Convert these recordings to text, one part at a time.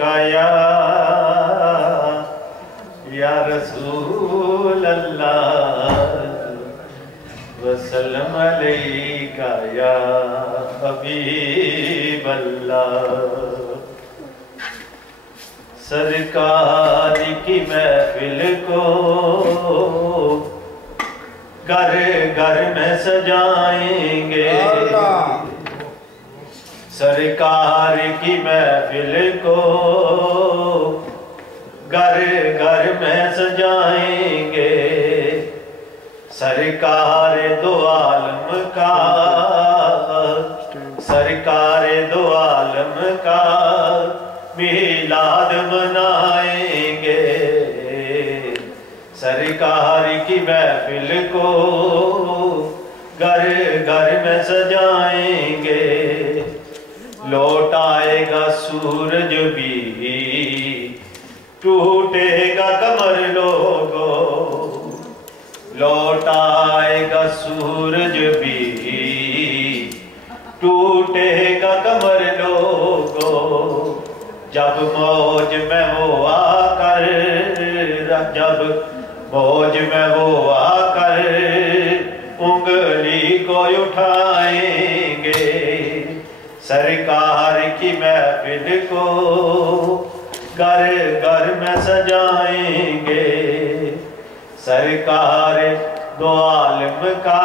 علیکہ یا رسول اللہ وسلم علیکہ یا حبیب اللہ سرکار کی محفل کو گھر گھر میں سجائیں گے سرکار کی محفل کو گھر گھر میں سجائیں گے سرکار دو عالم کا سرکار دو عالم کا میلاد منائیں گے سرکار کی محفل کو گھر گھر میں سجائیں گے لوٹ آئے گا سورج بھی ٹوٹے گا کمر لوگو لوٹ آئے گا سورج بھی ٹوٹے گا کمر لوگو جب موج میں وہ آ کر جب موج میں وہ آ کر انگلی کو اٹھائیں گے سرکار کی محفل کو گھر گھر میں سجائیں گے سرکار دو عالم کا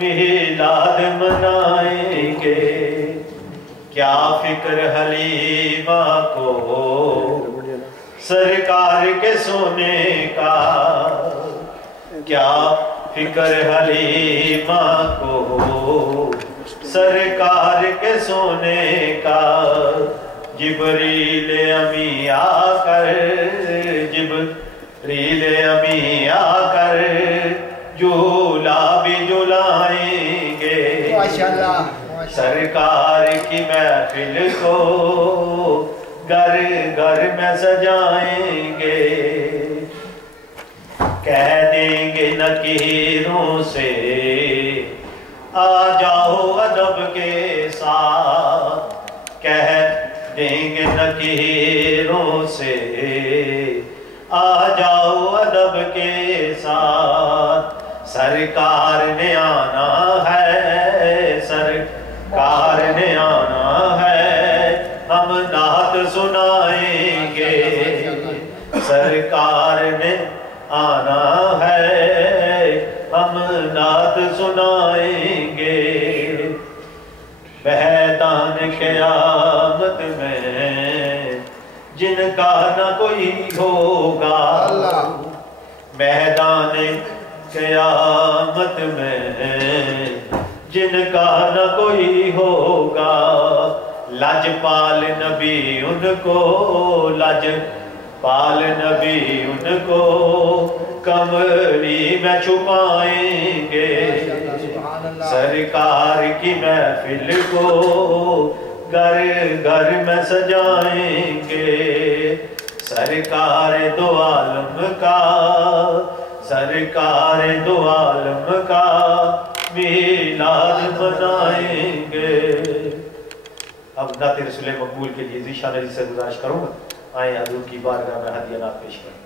میلاد منائیں گے کیا فکر حلیمہ کو سرکار کے سونے کا کیا فکر حلیمہ کو سرکار کے سونے کا جبریل امی آ کر جبریل امی آ کر جھولا بھی جھلائیں گے سرکار کی محفل کو گھر گھر میں سجائیں گے کہہ دیں گے نکیروں سے آ جاؤ ادب کے ساتھ کہہ دیں گے نکیروں سے آ جاؤ ادب کے ساتھ سرکار نے آنا ہے سرکار نے آنا ہے ہم نعت سنائیں گے سرکار نے آنا ہے ہم نعت سنائیں گے میدان قیامت میں جن کا نہ کوئی ہوگا میدان قیامت میں جن کا نہ کوئی ہوگا لاجپال نبی ان کو لاجپال نبی ان کو کمری میں چھپائیں گے سرکار کی محفل کو گھر گھر میں سجائیں گے سرکار دو عالم کا سرکار دو عالم کا میلاد منائیں گے اب نعت رسول مقبول کے لیے ذیشان علی سے گزارش کروں گا آئیں حضور کی بارگاہ میں ہدیہ نعت پیش کریں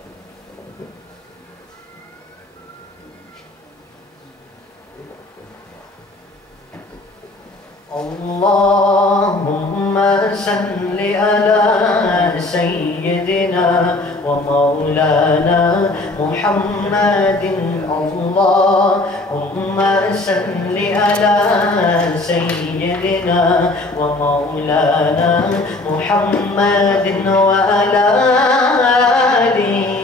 اللهم صل على سيدنا ومولانا محمد اللهم صل على سيدنا ومولانا محمد وعلى آله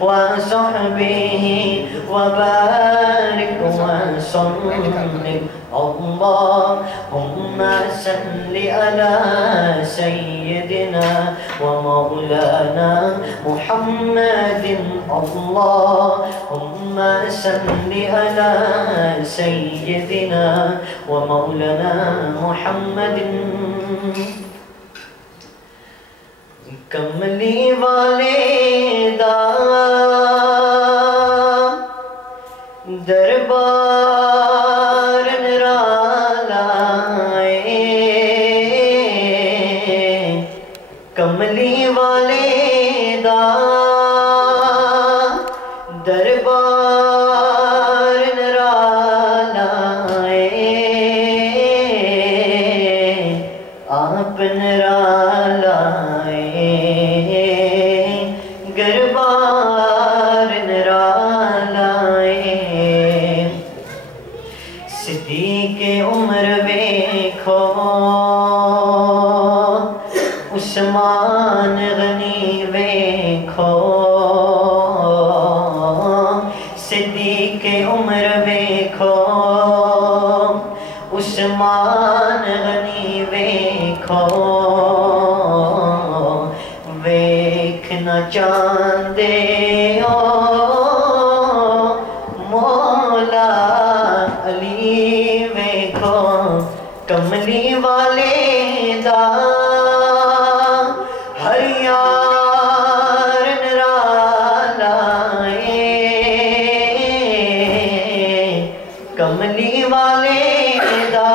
وصحبه وبارك وسلم اللهم صل على سيدنا ومولانا محمد اللهم صل على سيدنا ومولانا محمد کملی والے دا دربار نرالائے کملی والے دا دربار نرالائے آپ نرالائے گربار نرالائے صدیق عمر ویکھو عثمان غنی ویکھو صدیق عمر ویکھو عثمان غنی ویکھو ویکھنا چاندے ہو مولا علی ویکھو کملی والے دا ہر یار نرالائے کملی والے دا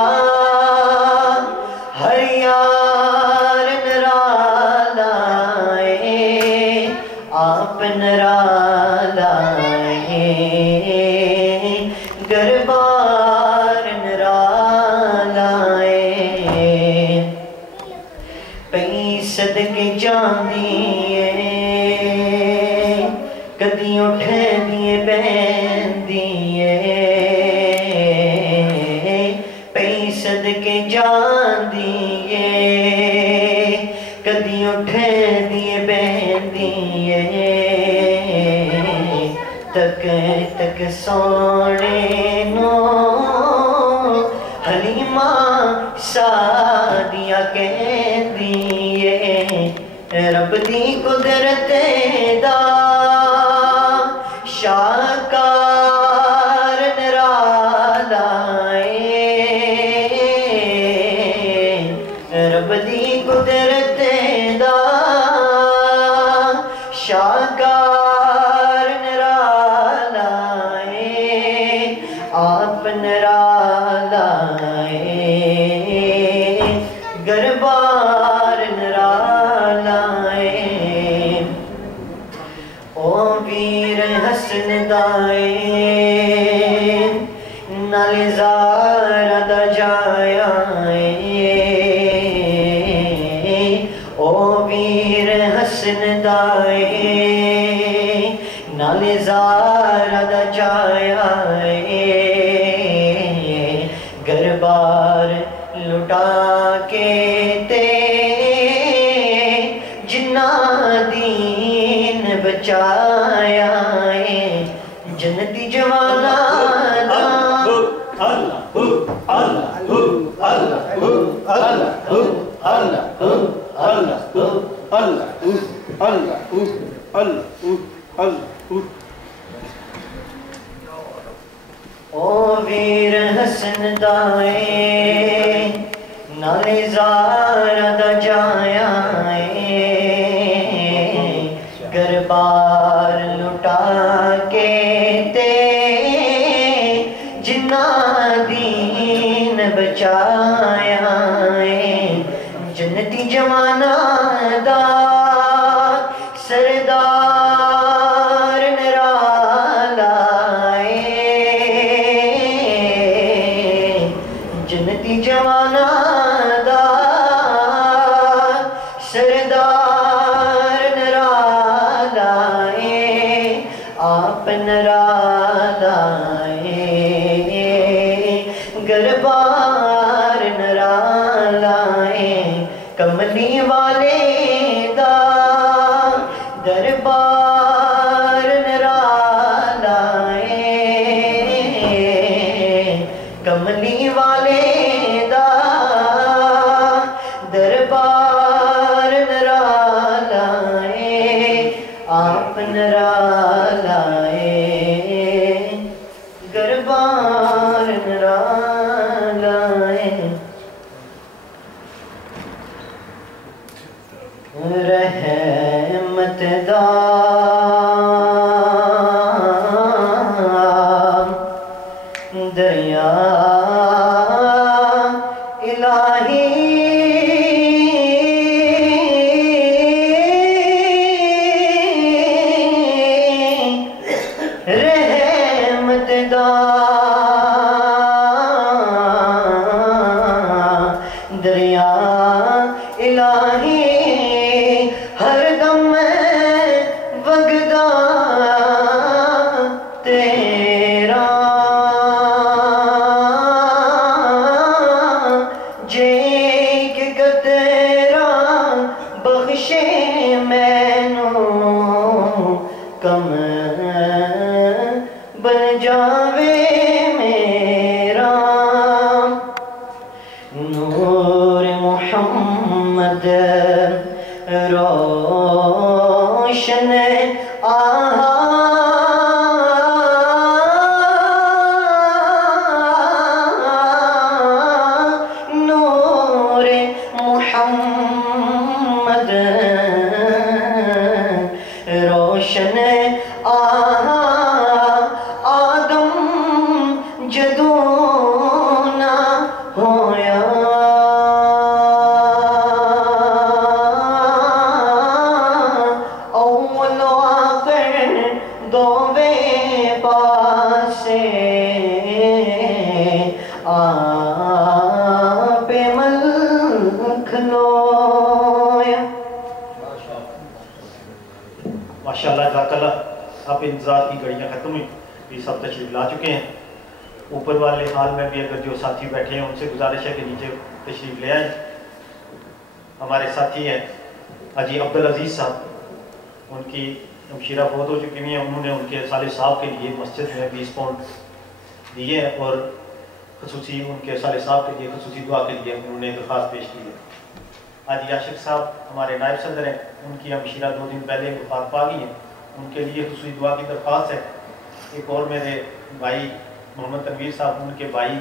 ہر یار نرالائے آپ نرالائے گربار نرالائے پئی صدقے جاندیے کدی اٹھدیے بہندیے پئی صدقے جاندیے کدی اٹھدیے بہندیے تک تک سونے نو حلیمہ سعدیہ کہندیے رب دی قدرت دا شاہکار نرالائے رب دی قدرت دا شاہکار نرالائے آپ نرالائے گربار نرالائے او ویر حسن دائے نال زارہ دا جایا او ویر حسن دائے نال زارہ دا جایا گربار لٹا کے تے جنہ دین بچایا جنتی جوانا او ویر حسن دائے نالے زارہ دا جایا گربار لٹا کے تے جنہ دین بچایا جنتی جوانا دا سردار نرالائے جنتی جوانا دا سردار نرالائے آپ نرالائے گربار نرالائے کملی والے دا دربار نرالائے کملی والے دا دربار نرالائے آپ نرالائے گربار نرالائے رحمت دا دریا الہی الہی ہر دم وگدا تیرا جے کہ تیرا بخشے مینوں کم بن جاوے میرا نور محمد روشن نور محمد روشن آدم جدوں نہ ہویا اول و آخر دوویں پاسے آپ ملک لویا. ماشاءاللہ جزاک اللہ. اب انتظار کی گھڑیاں ختم ہوئی، یہ سب تشریف لا چکے ہیں. اوپر والے حال میں بھی اگر جو ساتھی بیٹھے ہیں ان سے گزارش ہے کہ نیچے تشریف لے آئیں. ہمارے ساتھی ہیں حاجی عبدالعزیز صاحب، ان کی ہمشیرہ فوت ہو چکی ہیں. انہوں نے ان کے صالح صاحب کے لیے مسجد میں 20 پاؤنڈ دیے ہیں اور خصوصی ان کے صالح صاحب کے لیے خصوصی دعا کے لیے انہوں نے درخواست پیش کی ہے. حاجی عاشق صاحب ہمارے نائب صدر ہیں، ان کی ہمشیرہ 2 دن پہلے وفات پا گئی ہیں، ان کے لیے خصوصی دعا کی درخواست ہے. ایک اور میرے بھائی محمد تنویر صاحب، ان کے بھائی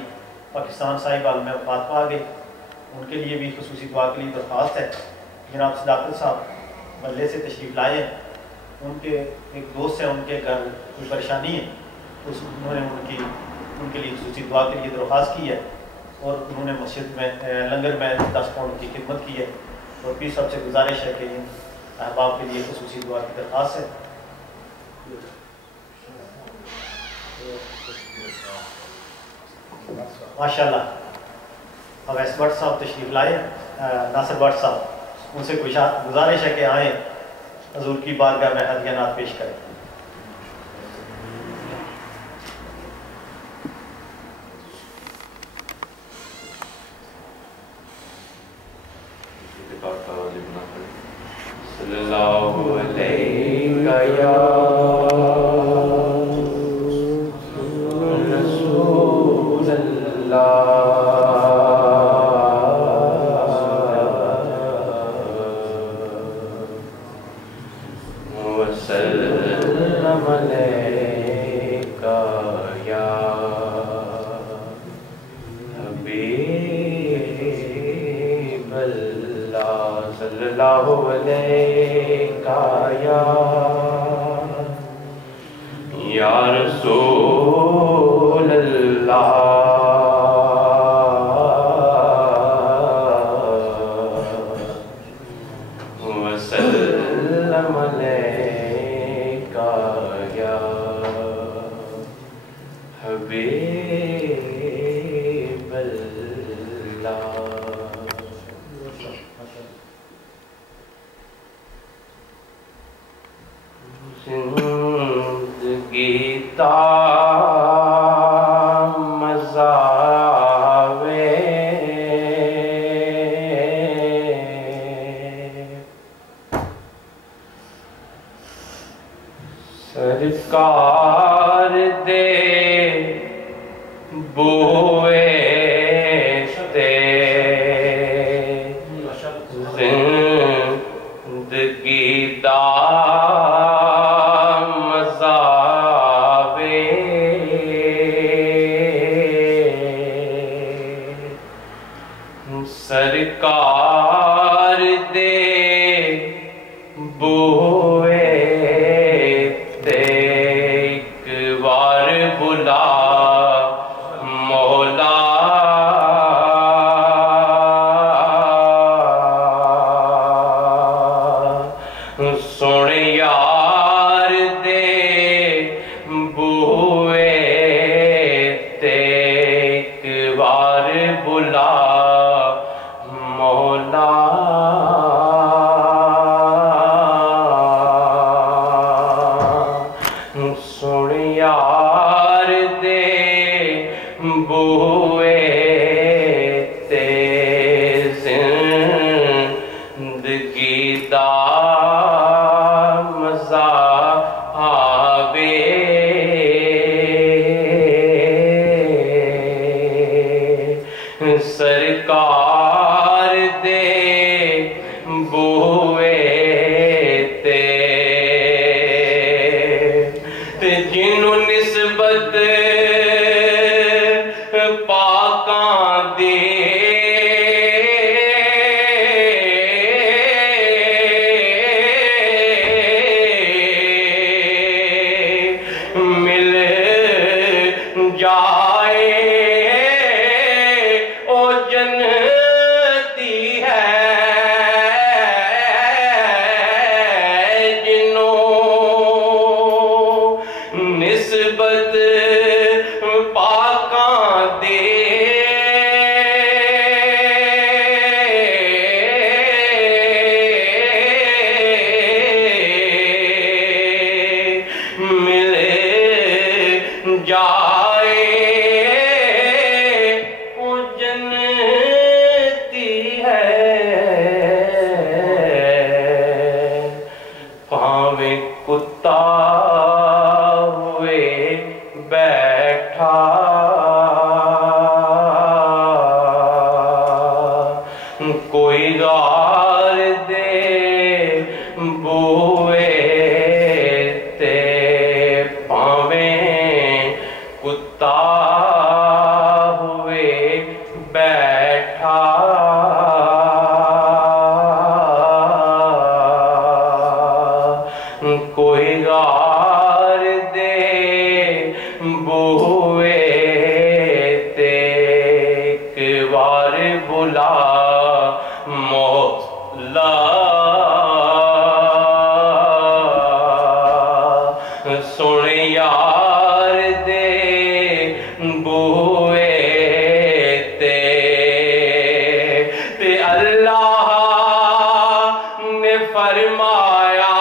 پاکستان صاحب میں وفات پا گئے، ان کے لیے بھی خصوصی دعا کے لیے درخواست ہے. جناب صداقت صاحب محلے سے تشریف لائے ہیں، ان کے ایک دوست ہیں، ان کے گھر کوئی پریشانی ہے، انہوں نے ان کے لیے خصوصی دعا کے لیے درخواست کی ہے اور انہوں نے مسجد میں لنگر میں 10 پاؤنڈ کی خدمت کی ہے. اور پیر صاحب سے گزارش ہے کہ ان احباب کے لیے خصوصی دعا کی درخواست ہے. ماشاءاللہ اویس بٹ صاحب تشریف لائے، ناصر بٹ صاحب، ان سے گزارش ہے کہ آئیں حضور کی بارگاہ میں ہدیہ نعت پیش کریں. صلی اللہ علیہ یا رسول اللہ وسلم علیکہ یا حبیب اللہ صلی اللہ علیکہ یا رسول اللہ وسلم علیکہ یا حبیب اللہ. زندگی تا مزاوے سرکار دے بوئے تے زندگی دا سرکار دے بوئے تے ایک بار بلا مولا سن یار دے بوئے تے ایک بار بلا مولا زندگی دا مزہ آوے سرکار دے بوئے تے جنوں نسبت پاکاں دی مل جائے او جنتی ہے جنوں نسبت پاکاں دے مل جائے او جنتی ہے پاویں کتا ہوئے بیٹھا کوئی غار دے بوئے تے پاویں کتا ہوئے بیٹھا کوئی غار دے بوئے تے ایک بار بلا مولا سن یار دے بوئے تے اللہ نے فرمایا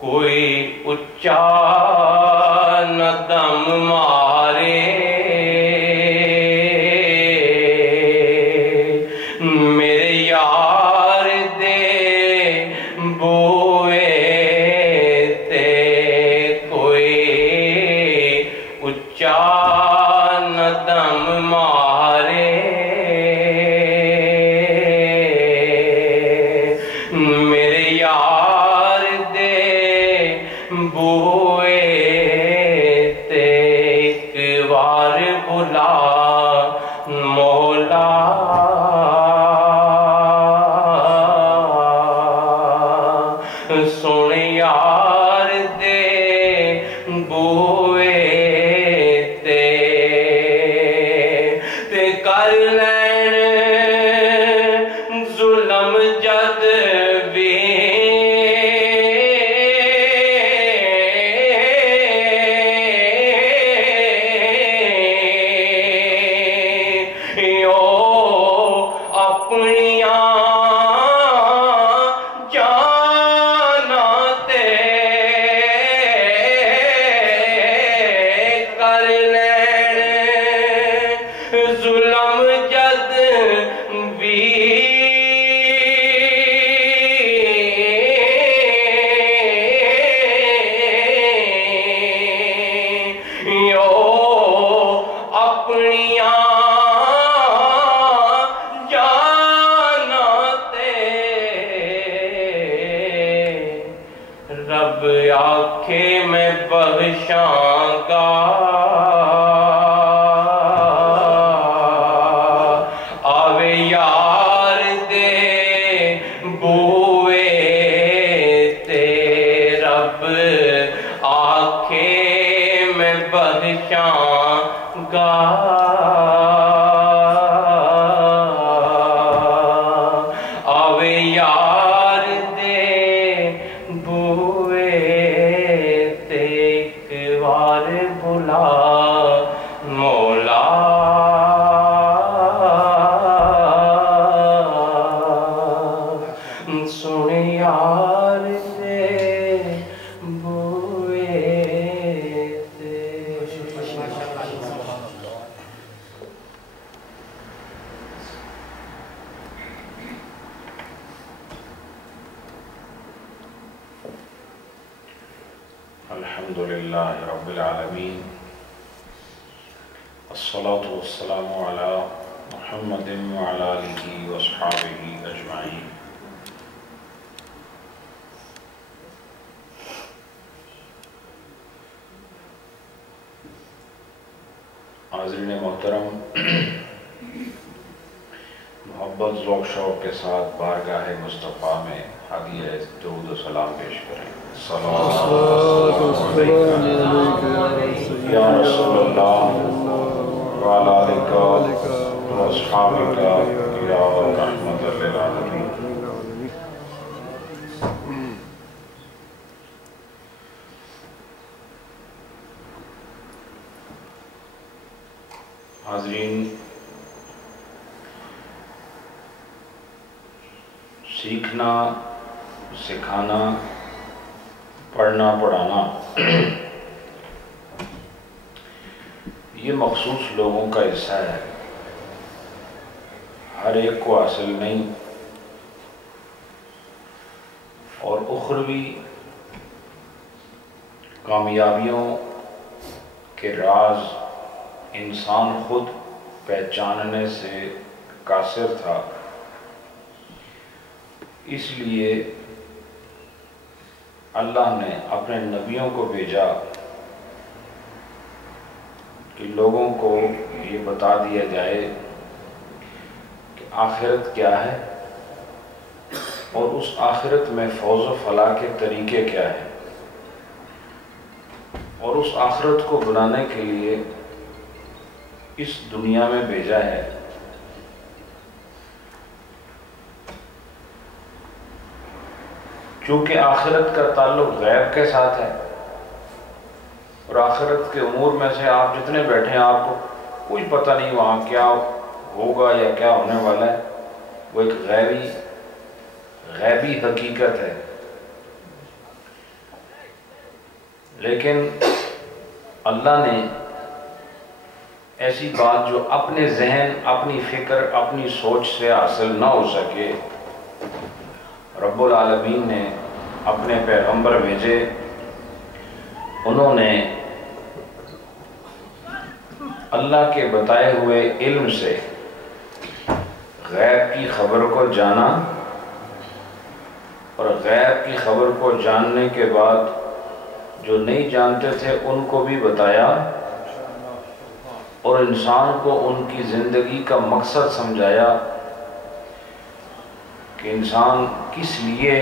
کوئی اچا نہ دم مارے میرے یار دے بوئے تے کوئی اچا نہ دم مارے میرے یار دے بوئے تے ایک بار بلا مولا سن یار دے بوئے تے کر لین ظلم جد بھی ظلم جد بھی اپنیاں جانتے رب آنکھے میں بخشاں گا آوے یا الحمدللہ رب العالمین الصلاة والسلام علی محمد وعلی آلہ واصحابہ اجمعین۔ حاضرین محترم، محبت ذوق شوق کے ساتھ بارگاہ مصطفیٰ میں ہدیہ درود و سلام پیش کریں۔ صلوات یا رسول اللہ وعلی آلک واصحابک یا رحمت للعالمین۔ حاضرین، سیکھنا، سکھانا، پڑھنا، پڑھانا یہ مخصوص لوگوں کا حصہ ہے، ہر ایک کو حاصل نہیں، اور اخروی کامیابیوں کے راز انسان خود پہچاننے سے قاصر تھا۔ اس لیے اللہ نے اپنے نبیوں کو بھیجا کہ لوگوں کو یہ بتا دیا جائے کہ آخرت کیا ہے اور اس آخرت میں فوز و فلاح کے طریقے کیا ہیں، اور اس آخرت کو بنانے کے لیے اس دنیا میں بھیجا ہے۔ چونکہ آخرت کا تعلق غیب کے ساتھ ہے، اور آخرت کے امور میں سے آپ جتنے بیٹھے ہیں آپ کو کچھ پتہ نہیں وہاں کیا ہوگا یا کیا ہونے والا ہے، وہ ایک غیبی حقیقت ہے۔ لیکن اللہ نے ایسی بات جو اپنے ذہن، اپنی فکر، اپنی سوچ سے حاصل نہ ہو سکے، رب العالمین نے اپنے پیغمبر بھیجے، انہوں نے اللہ کے بتائے ہوئے علم سے غیب کی خبر کو جانا، اور غیب کی خبر کو جاننے کے بعد جو نہیں جانتے تھے ان کو بھی بتایا، اور انسان کو ان کی زندگی کا مقصد سمجھایا کہ انسان کس لیے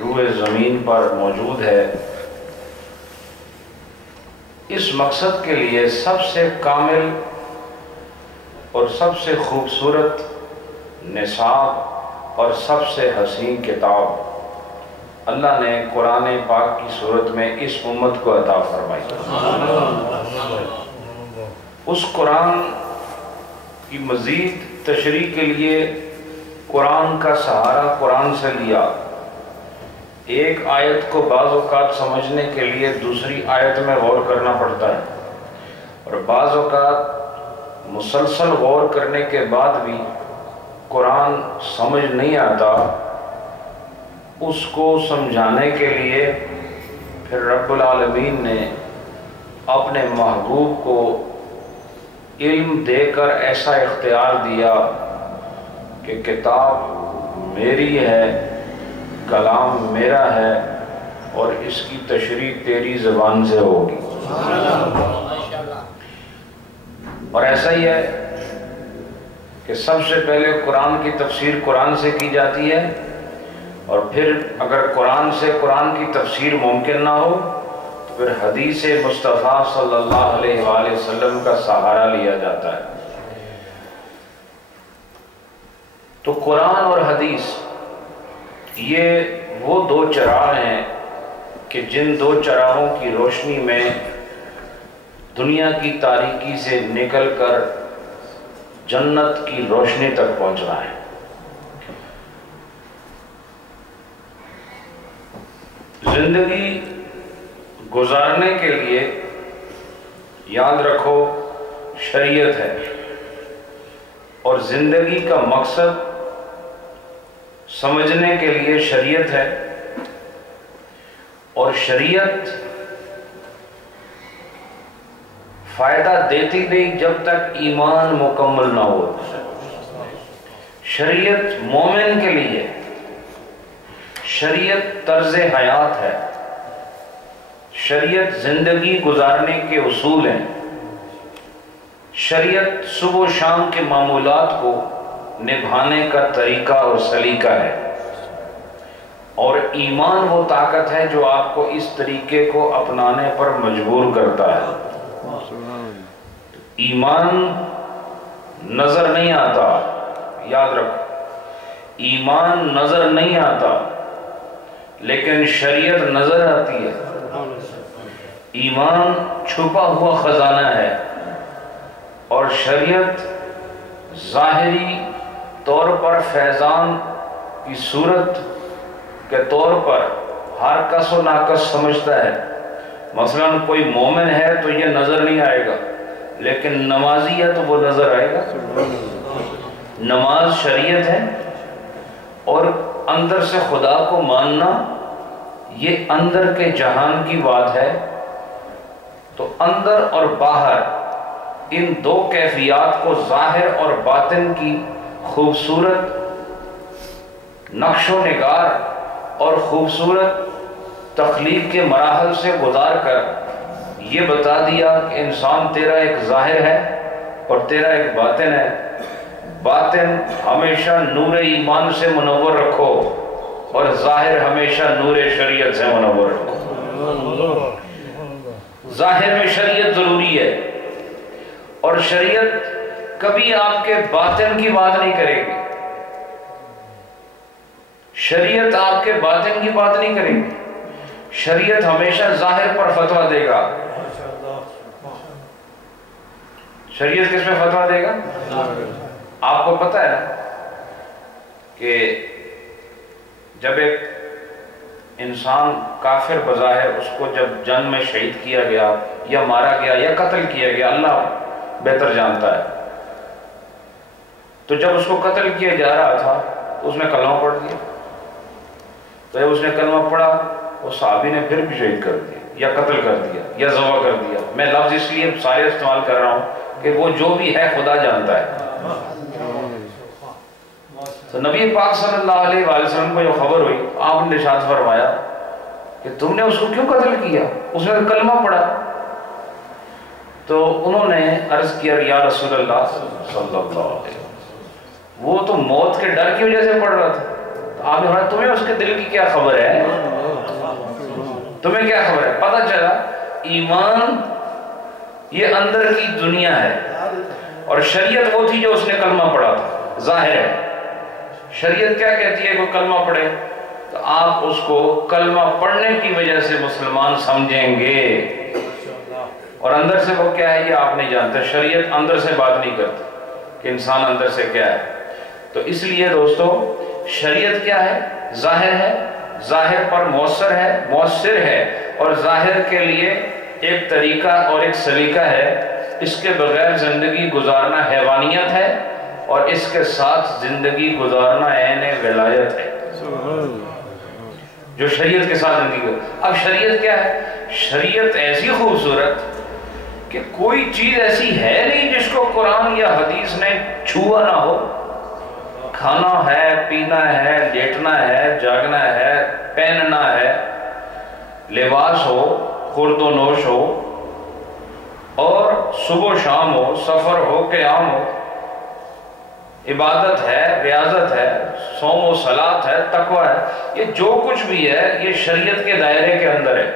روئے زمین پر موجود ہے۔ اس مقصد کے لیے سب سے کامل اور سب سے خوبصورت نصاب اور سب سے حسین کتاب اللہ نے قرآن پاک کی صورت میں اس امت کو عطا فرمائی۔ اس قرآن کی مزید تشریح کے لیے قرآن کا سہارا قرآن سے لیا۔ ایک آیت کو بعض اوقات سمجھنے کے لیے دوسری آیت میں غور کرنا پڑتا ہے، اور بعض اوقات مسلسل غور کرنے کے بعد بھی قرآن سمجھ نہیں آتا، اس کو سمجھانے کے لیے پھر رب العالمین نے اپنے محبوب کو علم دے کر ایسا اختیار دیا کہ کتاب میری ہے، کلام میرا ہے، اور اس کی تشریح تیری زبان سے ہوگی۔ اور ایسا ہی ہے کہ سب سے پہلے قرآن کی تفسیر قرآن سے کی جاتی ہے، اور پھر اگر قرآن سے قرآن کی تفسیر ممکن نہ ہو تو پھر حدیث مصطفیٰ صلی اللہ علیہ وآلہ وسلم کا سہارا لیا جاتا ہے۔ تو قرآن اور حدیث یہ وہ دو چراغ ہیں کہ جن دو چراغوں کی روشنی میں دنیا کی تاریکی سے نکل کر جنت کی روشنی تک پہنچنا ہے۔ زندگی گزارنے کے لیے یاد رکھو شریعت ہے، اور زندگی کا مقصد سمجھنے کے لیے شریعت ہے، اور شریعت فائدہ دیتی نہیں جب تک ایمان مکمل نہ ہو۔ شریعت مومن کے لیے، شریعت طرز حیات ہے، شریعت زندگی گزارنے کے اصول ہیں، شریعت صبح و شام کے معمولات کو نبھانے کا طریقہ اور سلیقہ ہے، اور ایمان وہ طاقت ہے جو آپ کو اس طریقے کو اپنانے پر مجبور کرتا ہے۔ ایمان نظر نہیں آتا، یاد رکھو، ایمان نظر نہیں آتا، لیکن شریعت نظر آتی ہے۔ ایمان چھپا ہوا خزانہ ہے، اور شریعت ظاہری طور پر فیضان کی صورت کے طور پر ہر کس و ناقص سمجھتا ہے۔ مثلا کوئی مومن ہے تو یہ نظر نہیں آئے گا، لیکن نمازی ہے تو وہ نظر آئے گا۔ نماز شریعت ہے، اور اندر سے خدا کو ماننا یہ اندر کے جہان کی بات ہے۔ تو اندر اور باہر ان دو کیفیات کو ظاہر اور باطن کی خوبصورت نقش و نگار اور خوبصورت تخلیق کے مراحل سے گزار کر یہ بتا دیا کہ انسان تیرا ایک ظاہر ہے اور تیرا ایک باطن ہے۔ باطن ہمیشہ نور ایمان سے منور رکھو، اور ظاہر ہمیشہ نور شریعت سے منور رکھو۔ ظاہر میں شریعت ضروری ہے، اور شریعت کبھی آپ کے باطن کی بات نہیں کرے گی۔ شریعت آپ کے باطن کی بات نہیں کرے گی، شریعت ہمیشہ ظاہر پر فتویٰ دے گا۔ شریعت کس میں فتویٰ دے گا؟ آپ کو پتہ ہے نا کہ جب ایک انسان کافر بظاہر، اس کو جب جنگ میں شہید کیا گیا یا مارا گیا یا قتل کیا گیا، اللہ بہتر جانتا ہے، تو جب اس کو قتل کیا جا رہا تھا تو اس نے کلمہ پڑھ دیا۔ تو جب اس نے کلمہ پڑھا، اس صحابی نے پھر بھی شہید کر دیا یا قتل کر دیا یا ذبح کر دیا۔ میں لفظ اس لیے سارے استعمال کر رہا ہوں کہ وہ جو بھی ہے خدا جانتا ہے۔ تو نبی پاک صلی اللہ علیہ وآلہ وسلم کو جو خبر ہوئی، آپ نے ارشاد فرمایا کہ تم نے اس کو کیوں قتل کیا؟ اس نے کلمہ پڑھا۔ تو انہوں نے عرض کیا یا رسول اللہ صلی اللہ علیہ وسلم، وہ تو موت کے ڈر کی وجہ سے پڑھ رہا تھا۔ تو آپ نے فرمایا تمہیں اس کے دل کی کیا خبر ہے؟ تمہیں کیا خبر ہے؟ پتہ چلا ایمان یہ اندر کی دنیا ہے، اور شریعت وہ تھی جو اس نے کلمہ پڑھا تھا، ظاہر ہے۔ شریعت کیا کہتی ہے؟ کوئی کلمہ پڑھے تو آپ اس کو کلمہ پڑھنے کی وجہ سے مسلمان سمجھیں گے، اور اندر سے وہ کیا ہے یہ آپ نہیں جانتے۔ شریعت اندر سے بات نہیں کرتی کہ انسان اندر سے کیا ہے۔ تو اس لیے دوستو، شریعت کیا ہے؟ ظاہر ہے، ظاہر پر مؤثر ہے، اور ظاہر کے لیے ایک طریقہ اور ایک سلیقہ ہے۔ اس کے بغیر زندگی گزارنا حیوانیت ہے، اور اس کے ساتھ زندگی گزارنا عین ولایت ہے، جو شریعت کے ساتھ زندگی۔ اب شریعت کیا ہے؟ شریعت ایسی خوبصورت کہ کوئی چیز ایسی ہے نہیں جس کو قرآن یا حدیث نے چھوا نہ ہو۔ کھانا ہے، پینا ہے، لیٹنا ہے، جاگنا ہے، پہننا ہے، لباس ہو، خورد و نوش ہو، اور صبح و شام ہو، سفر ہو، قیام ہو، عبادت ہے، ریاضت ہے، صوم و صلاۃ ہے، تقوی ہے، یہ جو کچھ بھی ہے یہ شریعت کے دائرے کے اندر ہے۔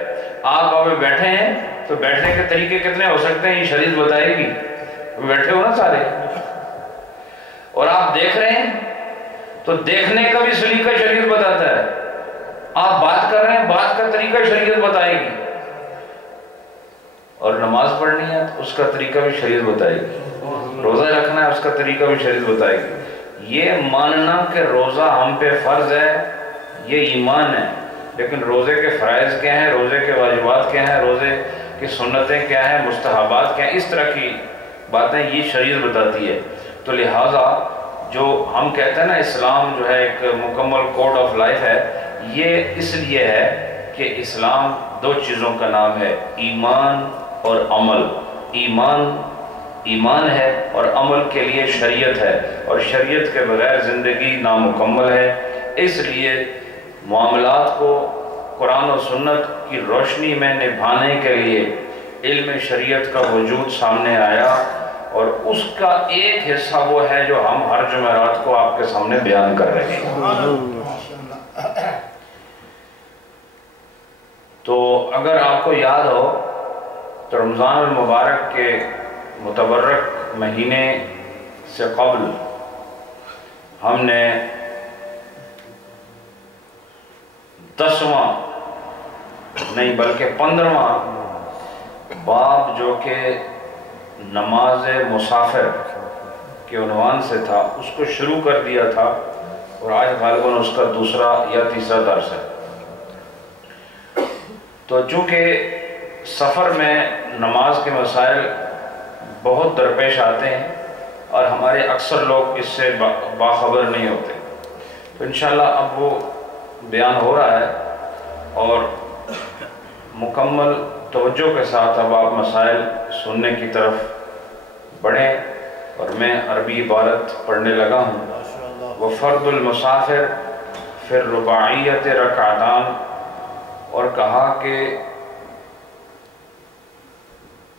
آپ ابھی بیٹھے ہیں تو بیٹھنے کے طریقے کتنے ہو سکتے ہیں یہ شریعت بتائے گی۔ بیٹھے ہو نا سارے، اور آپ دیکھ رہے ہیں تو دیکھنے کا بھی سلیقہ شریعت بتاتا ہے۔ آپ بات کر رہے ہیں، بات کا طریقہ شریعت بتائے گی، اور نماز پڑھنی ہے تو اس کا طریقہ بھی شریعت بتائے گی، روزہ رکھنا ہے اس کا طریقہ بھی شریعت بتائے گی۔ یہ ماننا کہ روزہ ہم پہ فرض ہے یہ ایمان ہے، لیکن روزے کے فرائض کیا ہیں، روزے کے واجبات کیا ہیں، روزے کی سنتیں کیا ہیں، مستحبات کیا ہیں، اس طرح کی باتیں یہ شریعت بتاتی ہے۔ تو لہٰذا جو ہم کہتے ہیں نا اسلام جو ہے ایک مکمل کوڈ آف لائف ہے، یہ اس لیے ہے کہ اسلام دو چیزوں کا نام ہے، ایمان اور عمل۔ ایمان ہے اور عمل کے لیے شریعت ہے، اور شریعت کے بغیر زندگی نامکمل ہے۔ اس لیے معاملات کو قرآن و سنت کی روشنی میں نبھانے کے لیے علم شریعت کا وجود سامنے آیا، اور اس کا ایک حصہ وہ ہے جو ہم ہر جمعرات کو آپ کے سامنے بیان کر رہے ہیں۔ تو اگر آپ کو یاد ہو تو رمضان المبارک کے متبرک مہینے سے قبل ہم نے 10واں نہیں بلکہ 15واں باب جو کہ نماز مسافر کے عنوان سے تھا اس کو شروع کر دیا تھا، اور آج غالباً اس کا دوسرا یا تیسرا درس ہے۔ تو چونکہ سفر میں نماز کے مسائل بہت درپیش آتے ہیں اور ہمارے اکثر لوگ اس سے باخبر نہیں ہوتے، تو انشاءاللہ اب وہ بیان ہو رہا ہے، اور مکمل توجہ کے ساتھ اب آپ مسائل سننے کی طرف بڑھیں۔ اور میں عربی عبارت پڑھنے لگا ہوں۔ وفرض المسافر فی الرباعیت رکعتان، اور کہا کہ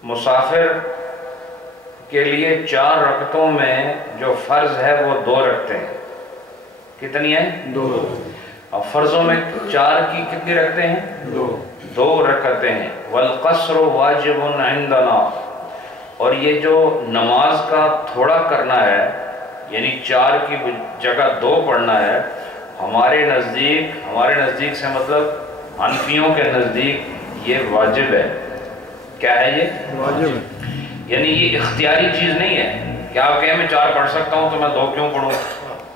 مسافر کے لیے 4 رکعتوں میں جو فرض ہے وہ 2 رکعتیں ہیں۔ کتنی ہیں؟ 2۔ اب فرضوں میں 4 کی کتنی رکعتیں ہیں؟ 2 رکعتیں ہیں۔ والقصر واجب عندنا، اور یہ جو نماز کا تھوڑا کرنا ہے، یعنی 4 کی جگہ 2 پڑھنا ہے، ہمارے نزدیک سے مطلب حنفیوں کے نزدیک یہ واجب ہے۔ کیا ہے یہ؟ واجب ہے، یعنی یہ اختیاری چیز نہیں ہے کہ آپ کہیں میں 4 پڑھ سکتا ہوں تو میں 2 کیوں پڑھوں،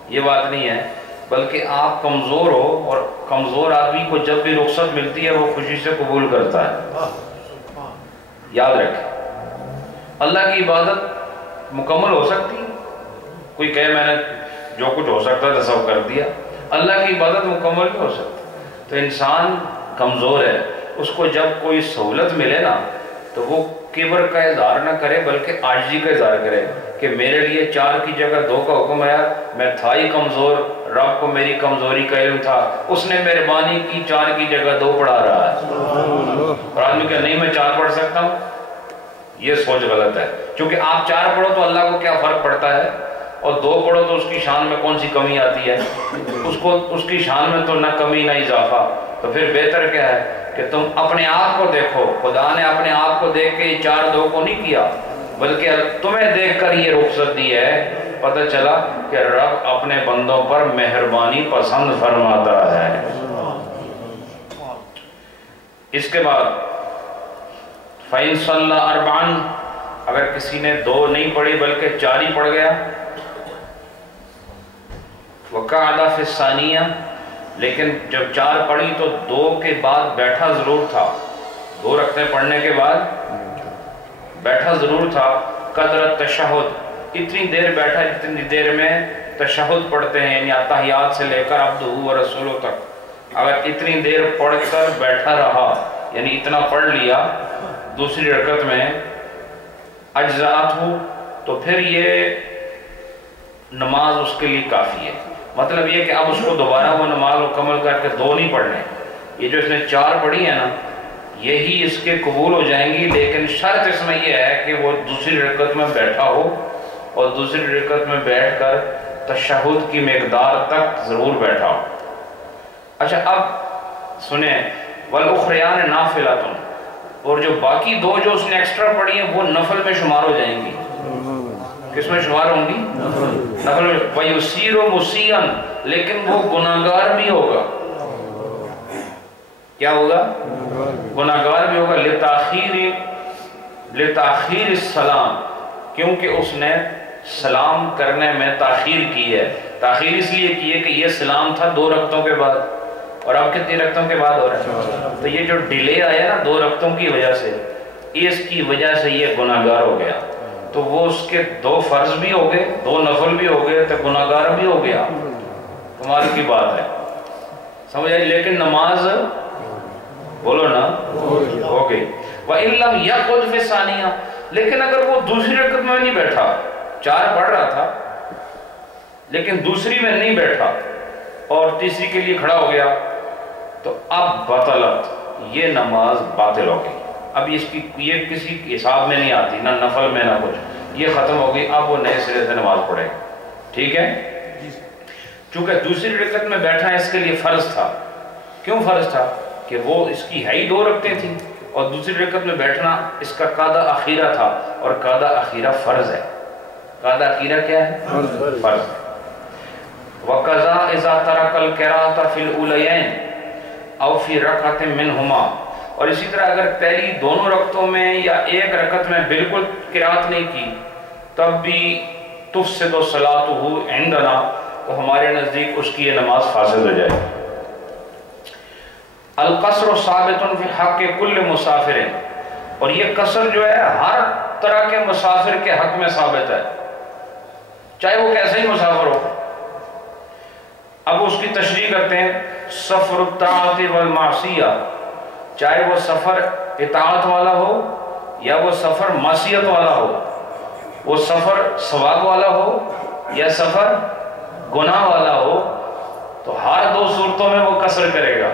یہ بات نہیں ہے، بلکہ آپ کمزور ہو، اور کمزور آدمی کو جب بھی رخصت ملتی ہے وہ خوشی سے قبول کرتا ہے۔ یاد رکھیں، اللہ کی عبادت مکمل ہو سکتی ہے، کوئی کہے میں نے جو کچھ ہو سکتا تھا سب کر دیا، اللہ کی عبادت مکمل نہیں ہو سکتی۔ تو انسان کمزور ہے، اس کو جب کوئی سہولت ملے نا تو وہ کبر کا اظہار نہ کرے بلکہ عاجزی کا اظہار کرے کہ میرے لیے 4 کی جگہ 2 کا حکم آیا، میں تھا ہی کمزور، رب کو میری کمزوری کا علم تھا، اس نے مہربانی کی 4 کی جگہ 2 پڑھا رہا ہے۔ اور آدمی کہ نہیں میں 4 پڑھ سکتا ہوں، یہ سوچ غلط ہے، کیونکہ آپ 4 پڑھو تو اللہ کو کیا فرق پڑتا ہے، اور 2 پڑھو تو اس کی شان میں کون سی کمی آتی ہے، اس کی شان میں تو نہ کمی نہ اضافہ۔ تو پھر بہتر کیا ہے کہ تم اپنے آپ کو دیکھو، خدا نے اپنے آپ کو دیکھ کے 4-2 کو نہیں کیا، بلکہ تمہیں دیکھ کر یہ رخصت دی ہے، پتہ چلا کہ رب اپنے بندوں پر مہربانی پسند فرماتا ہے۔ اس کے بعد فَإِن صَلَّى أَرْبَعًا، اگر کسی نے 2 نہیں پڑھی بلکہ 4 ہی پڑھ گیا، وَقَعَدَ فِي الثَّانِيَةِ، لیکن جب 4 پڑھی تو 2 کے بعد بیٹھا ضرور تھا، 2 رکعتیں پڑھنے کے بعد بیٹھا ضرور تھا، قدر التشہد، اتنی دیر بیٹھا جتنی دیر میں تشہد پڑھتے ہیں، یعنی اتحیات سے لے کر عبدہ و رسولہ تک، اگر اتنی دیر پڑھ کر بیٹھا رہا یعنی اتنا پڑھ لیا دوسری رکعت میں، اجزاءت ہو، تو پھر یہ نماز اس کے لیے کافی ہے۔ مطلب یہ کہ اب اس کو دوبارہ وہ نماز مکمل کر کے 2 نہیں پڑھنے، یہ جو اس نے 4 پڑھی ہے نا یہی اس کے قبول ہو جائیں گی، لیکن شرط اس میں یہ ہے کہ وہ دوسری رکعت میں بیٹھا ہو، اور دوسری رکعت میں بیٹھ کر تشہد کی مقدار تک ضرور بیٹھا ہو۔ اچھا اب سنیں، وَالْأُخْرَيَانِ نَافِلَةٌ، اور جو باقی 2 جو اس نے ایکسٹرا پڑھی ہیں وہ نفل میں شمار ہو جائیں گی۔ کس میں شمار ہوں گی؟ نفل میں۔ وَيُسِيرُ مُسِيًّا، لیکن وہ گناہگار بھی ہوگا۔ کیا ہوگا؟ گناہگار بھی ہوگا، لِتَأْخِيرِ السَّلَام، کیونکہ اس نے سلام کرنے میں تاخیر کی ہے۔ تاخیر اس لیے کی ہے کہ یہ سلام تھا 2 رکعتوں کے بعد، اور اب کتنی رکعتوں کے بعد ہو رہا ہے؟ تو یہ جو ڈیلے آیا نا 2 رکعتوں کی وجہ سے، اس کی وجہ سے یہ گناہگار ہو گیا، تو وہ اس کے 2 فرض بھی ہو گئے، 2 نفل بھی ہو گئے، تو گناہگار بھی ہو گیا۔ کمال کی بات ہے، سمجھ آئی؟ لیکن نماز بولو نا ہو گئی۔ وَإِن لَّمْ يَقْعُدْ فِي الثَّانِيَةِ، لیکن اگر وہ دوسری رکعت میں نہیں بیٹھا، 4 پڑھ رہا تھا لیکن دوسری میں نہیں بیٹھا اور تیسری کے لیے کھڑا ہو گیا، تو اب بطلت، یہ نماز باطل ہو گئی. اب اس کی یہ کسی حساب میں نہیں آتی، نہ نفل میں نہ کچھ، یہ ختم ہو گئی. اب وہ نئے سرے سے نماز پڑھے. ٹھیک ہے؟ چونکہ دوسری رکعت میں بیٹھنا اس کے لیے فرض تھا. کیوں فرض تھا؟ کہ وہ اس کی ہے ہی 2 رکعتیں تھیں، اور دوسری رکعت میں بیٹھنا اس کا قاعدہ اخیرہ تھا، اور قاعدہ اخیرہ فرض ہے. قاعدہ اخیرہ کیا ہے؟ فرض. وَقَضَا إِذَا تَرَكَ الْقِرَاءَةَ فِي الْأُولَيَيْنِ أَوْ فِي رَكْعَةٍ مِّنْهُمَا. اور اسی طرح اگر پہلی دونوں رکعتوں میں یا ایک رکعت میں بالکل قرات نہیں کی تب بھی تفسد صلاته عندنا، تو ہمارے نزدیک اس کی یہ نماز فاسد ہو جائے. القصر ثابت فی حق کل مسافر، اور یہ قصر جو ہے ہر طرح کے مسافر کے حق میں ثابت ہے، چاہے وہ کیسے ہی مسافر ہو. اب اس کی تشریح کرتے ہیں. سفر الطاعت والمعصیہ، چاہے وہ سفر اطاعت والا ہو یا وہ سفر معصیت والا ہو، وہ سفر ثواب والا ہو یا سفر گناہ والا ہو، تو ہر 2 صورتوں میں وہ قصر کرے گا.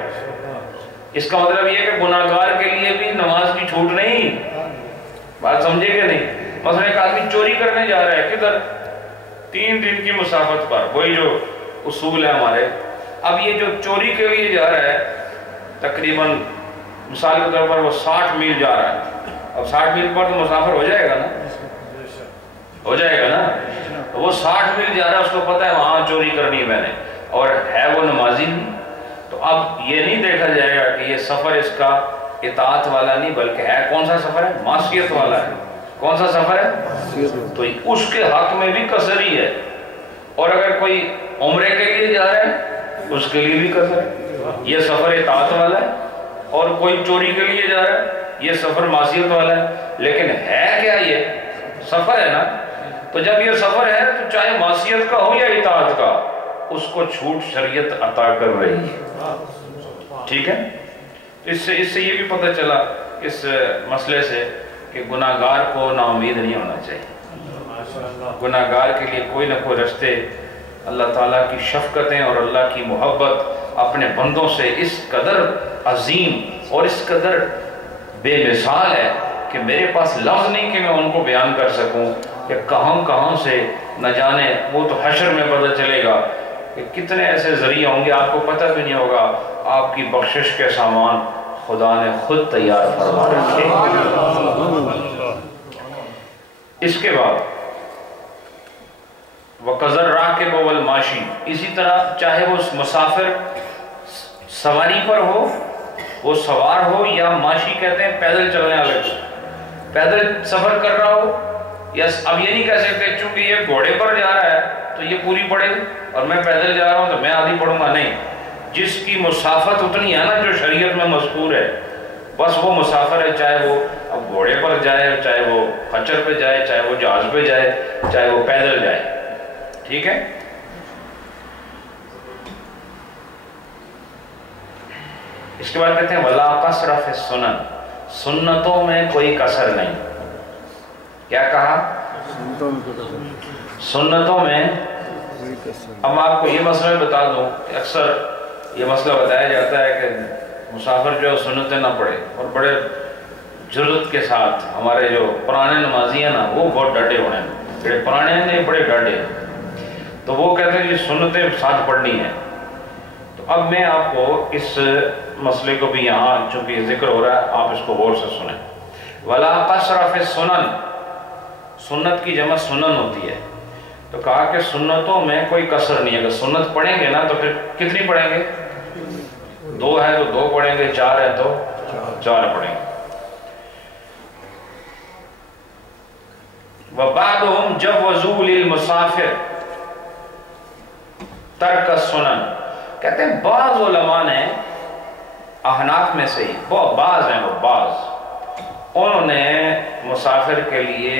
اس کا مطلب یہ کہ گناہگار کے لیے بھی نماز کی چھوٹ نہیں. بات سمجھے کہ نہیں؟ مثلا ایک آدمی چوری کرنے جا رہا ہے، کدھر؟ 3 دن کی مسافت پر، وہی جو اصول ہے ہمارے. اب یہ جو چوری کے لیے جا رہا ہے، تقریباً مثال کے طور پر وہ 60 میل جا رہا ہے. اب 60 میل پر تو مسافر ہو جائے گا نا، ہو جائے گا نا. وہ 60 میل جا رہا ہے، اس کو پتہ ہے وہاں چوری کرنی ہے میں نے، اور ہے وہ نمازی نہیں. تو اب یہ نہیں دیکھا جائے گا کہ یہ سفر اس کا اطاعت والا نہیں، بلکہ ہے کون سا سفر ہے؟ معصیت والا ہے. کون سا سفر ہے؟ تو اس کے حق میں بھی قصر ہی ہے. اور اگر کوئی عمرے کے لیے جا رہا ہے اس کے لیے بھی قصر ہے، یہ سفر اطاعت والا ہے. اور کوئی چوری کے لیے جا رہا ہے، یہ سفر معصیت والا ہے. لیکن ہے کیا؟ یہ سفر ہے نا. تو جب یہ سفر ہے تو چاہے معصیت کا ہو یا اطاعت کا، اس کو چھوٹ شریعت عطا کر رہی ہے. ٹھیک ہے؟ اس سے یہ بھی پتہ چلا اس مسئلے سے کہ گناہگار کو نا امید نہیں ہونا چاہیے. گناہگار کے لیے کوئی نہ کوئی رستے، اللہ تعالیٰ کی شفقتیں اور اللہ کی محبت اپنے بندوں سے اس قدر عظیم اور اس قدر بے مثال ہے کہ میرے پاس لفظ نہیں کہ میں ان کو بیان کر سکوں کہ کہاں سے نہ جانے. وہ تو حشر میں پتہ چلے گا کہ کتنے ایسے ذریعے ہوں گے، آپ کو پتہ بھی نہیں ہوگا. آپ کی بخشش کے سامان خدا نے خود تیار فرما رکھے. اس کے بعد وَقَذَرْ رَاكِبُ وَالْمَاشِي، اسی طرح چاہے وہ مسافر سواری پر ہو، وہ سوار ہو، یا ماشی کہتے ہیں پیدل چلنے والے کو، پیدل سفر کر رہا ہو. یا اب یہ نہیں کہہ سکتے چونکہ یہ گھوڑے پر جا رہا ہے تو یہ پوری پڑھے اور میں پیدل جا رہا ہوں تو میں آدھی پڑھوں گا. نہیں، جس کی مسافت اتنی ہے نا جو شریعت میں مذکور ہے، بس وہ مسافر ہے. چاہے وہ اب گھوڑے پر جائے، چاہے وہ خچر پہ جائے، چاہے وہ جہاز پہ جائے، چاہے وہ پیدل جائے. ٹھیک ہے؟ اس کے بعد کہتے ہیں وَلَا قَصْرَ فِي السُّنَنِ، سنتوں میں کوئی قصر نہیں. کیا کہا؟ سنتوں میں. اب آپ کو یہ مسئلہ بتا دوں کہ اکثر یہ مسئلہ بتایا جاتا ہے کہ مسافر جو سنتیں نہ پڑھے، اور بڑے جرت کے ساتھ ہمارے جو پرانے نمازی ہیں نا وہ بہت ڈٹے ہوئے ہیں، بڑے پرانے ہیں نہیں، بڑے ڈٹے ہیں. تو وہ کہتے ہیں کہ سنتیں ساتھ پڑھنی ہیں. تو اب میں آپ کو اس مسئلے کو بھی یہاں چونکہ ذکر ہو رہا ہے، آپ اس کو غور سے سنیں. وَلَا قَصْرَ فِي السُّنَنِ، سنت کی جمع سنن ہوتی ہے. تو کہا کہ سنتوں میں کوئی قصر نہیں ہے. اگر سنت پڑھیں گے نا تو پھر کتنی پڑھیں گے؟ 2 ہے تو 2 پڑھیں گے، 4 ہے تو 4 پڑھیں گے. وَبَعْدُهُمْ جَوَّزُوا لِلْمُسَافِرِ تَرْكَ السُّنَنِ، کہتے ہیں بعض علماء نے احناف میں سے ہی بعض ہیں، وہ بعض انہوں نے مسافر کے لیے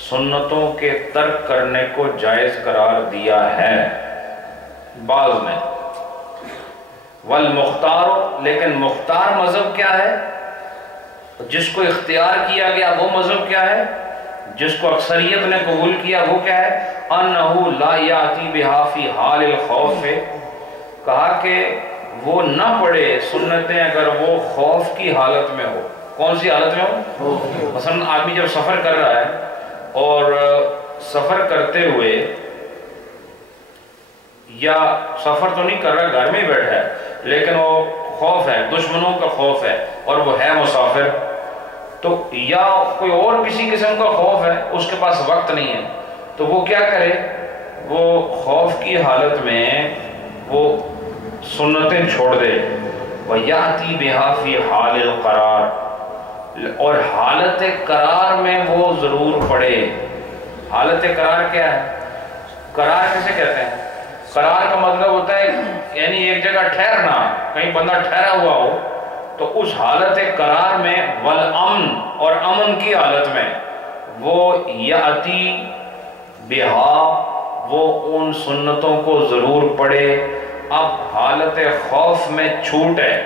سنتوں کے ترک کرنے کو جائز قرار دیا ہے، بعض نے. والمختار، لیکن مختار مذہب کیا ہے؟ جس کو اختیار کیا گیا وہ مذہب کیا ہے؟ جس کو اکثریت نے قبول کیا وہ کیا ہے؟ انہو لا یاتی بہا فی حال الخوف، کہا کہ وہ نہ پڑھے سنتیں اگر وہ خوف کی حالت میں ہو۔ کون سی حالت میں ہو؟ مثلا آدمی جب سفر کر رہا ہے اور سفر کرتے ہوئے، یا سفر تو نہیں کر رہا، گھر میں ہی بیٹھا ہے، لیکن وہ خوف ہے، دشمنوں کا خوف ہے اور وہ ہے مسافر، تو یا کوئی اور کسی قسم کا خوف ہے، اس کے پاس وقت نہیں ہے، تو وہ کیا کرے؟ وہ خوف کی حالت میں وہ سنتیں چھوڑ دے۔ وَيَأْتِي بِهَا فِي حَالِ الْقَرَارِ، اور حالت قرار میں وہ ضرور پڑھے۔ حالت قرار کیا ہے؟ قرار کسے کہتے ہیں؟ قرار کا مطلب ہوتا ہے یعنی ایک جگہ ٹھہرنا، کہیں بندہ ٹھہرا ہوا ہو، تو اس حالت قرار میں والامن، اور امن کی حالت میں وہ یاتی بہا، وہ ان سنتوں کو ضرور پڑھے۔ اب حالت خوف میں چھوٹ ہے،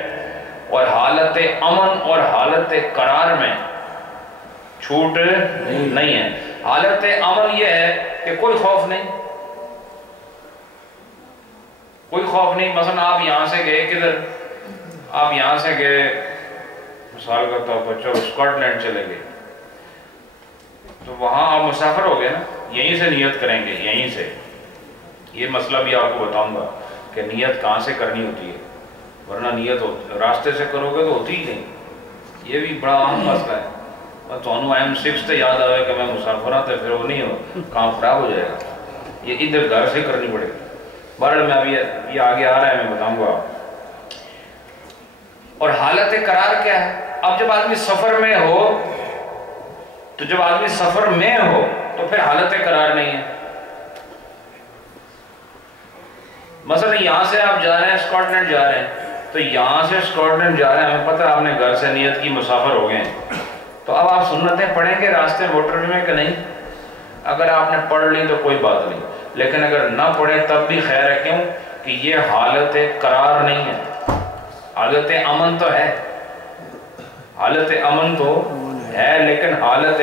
اور حالت امن اور حالت قرار میں چھوٹ نہیں ہے۔ حالت امن یہ ہے کہ کوئی خوف نہیں، کوئی خوف نہیں۔ مثلا آپ یہاں سے گئے کدھر؟ آپ یہاں سے گئے مثال کا طور پر چلو اسکاٹ لینڈ چلے گئے، تو وہاں آپ مسافر ہو گئے نا، یہیں سے نیت کریں گے، یہیں سے۔ یہ مسئلہ بھی آپ کو بتاؤں گا کہ نیت کہاں سے کرنی ہوتی ہے، ورنہ نیت راستے سے کرو گے تو ہوتی ہی نہیں۔ یہ بھی بڑا اہم مسئلہ ہے۔ اور تو M6 سے یاد آئے کہ میں مسافر ہوں، تو پھر وہ نہیں ہو، کام خراب ہو جائے گا۔ یہ ادھر گھر سے کرنی پڑے گی۔ بہرحال میں ابھی یہ آگے آ رہا ہے، میں بتاؤں گا۔ اور حالت قرار کیا ہے؟ اب جب آدمی سفر میں ہو، تو جب آدمی سفر میں ہو تو پھر حالت قرار نہیں ہے۔ مثلا یہاں سے آپ جا رہے ہیں اسکاٹ لینڈ جا رہے ہیں، تو یہاں سے اسکاٹ لینڈ جا رہے ہیں، ہمیں پتہ ہے آپ نے گھر سے نیت کی، مسافر ہو گئے ہیں، تو اب آپ سنتیں پڑھیں گے راستے موٹر میں کہ نہیں؟ اگر آپ نے پڑھ لی تو کوئی بات نہیں، لیکن اگر نہ پڑھیں تب بھی خیر ہے۔ کیوں؟ کہ یہ حالت قرار نہیں ہے، حالت امن تو ہے، حالت امن تو ہے، لیکن حالت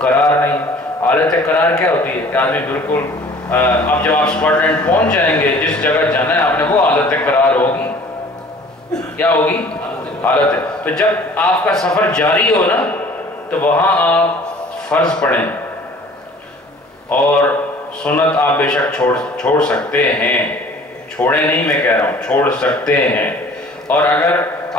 قرار نہیں۔ حالت قرار کیا ہوتی ہے؟ کہ آدمی بالکل اب جب آپ اسکاٹ لینڈ پہنچ جائیں گے، جس جگہ جانا ہے آپ نے، وہ حالت قرار ہوگی۔ کیا ہوگی؟ حالت ہے۔ تو جب آپ کا سفر جاری ہو نا، تو وہاں آپ فرض پڑھیں، اور سنت آپ بے شک چھوڑ سکتے ہیں، چھوڑے نہیں میں کہہ رہا ہوں، چھوڑ سکتے ہیں۔ اور اگر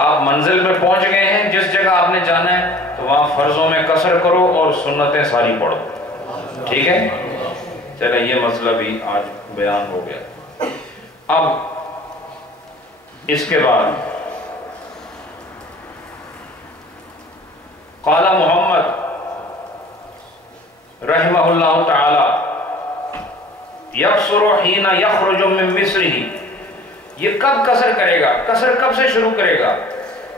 آپ منزل پہ پہنچ گئے ہیں، جس جگہ آپ نے جانا ہے، تو وہاں فرضوں میں قصر کرو اور سنتیں ساری پڑھو۔ ٹھیک ہے؟ چلیں یہ مسئلہ بھی آج بیان ہو گیا۔ اب اس کے بعد قال محمد رحمہ اللہ تعالی یقصر حین یخرج من مصرہ، یہ کب قصر کرے گا؟ قصر کب سے شروع کرے گا؟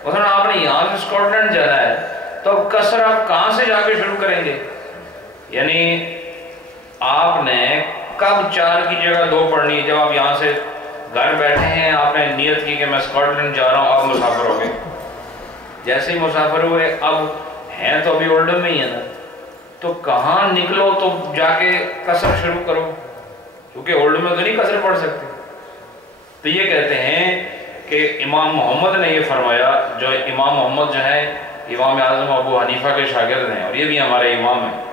مثلا آپ نے یہاں سے اسکاٹ لینڈ جانا ہے، تو اب قصر آپ کہاں سے جا کے شروع کریں گے؟ یعنی آپ نے کب 4 کی جگہ 2 پڑھنی ہے؟ جب آپ یہاں سے گھر بیٹھے ہیں، آپ نے نیت کی کہ میں اسکاٹ لینڈ جا رہا ہوں، آپ مسافر ہو گئے۔ جیسے ہی مسافر ہوئے، اب ہیں تو ابھی اولڈم میں ہی ہے نا، تو کہاں نکلو تو جا کے قصر شروع کرو، کیونکہ اولڈم میں تو نہیں قصر پڑھ سکتے۔ تو یہ کہتے ہیں کہ امام محمد نے یہ فرمایا، جو امام محمد جو ہے امام اعظم ابو حنیفہ کے شاگرد ہیں، اور یہ بھی ہمارے امام ہیں،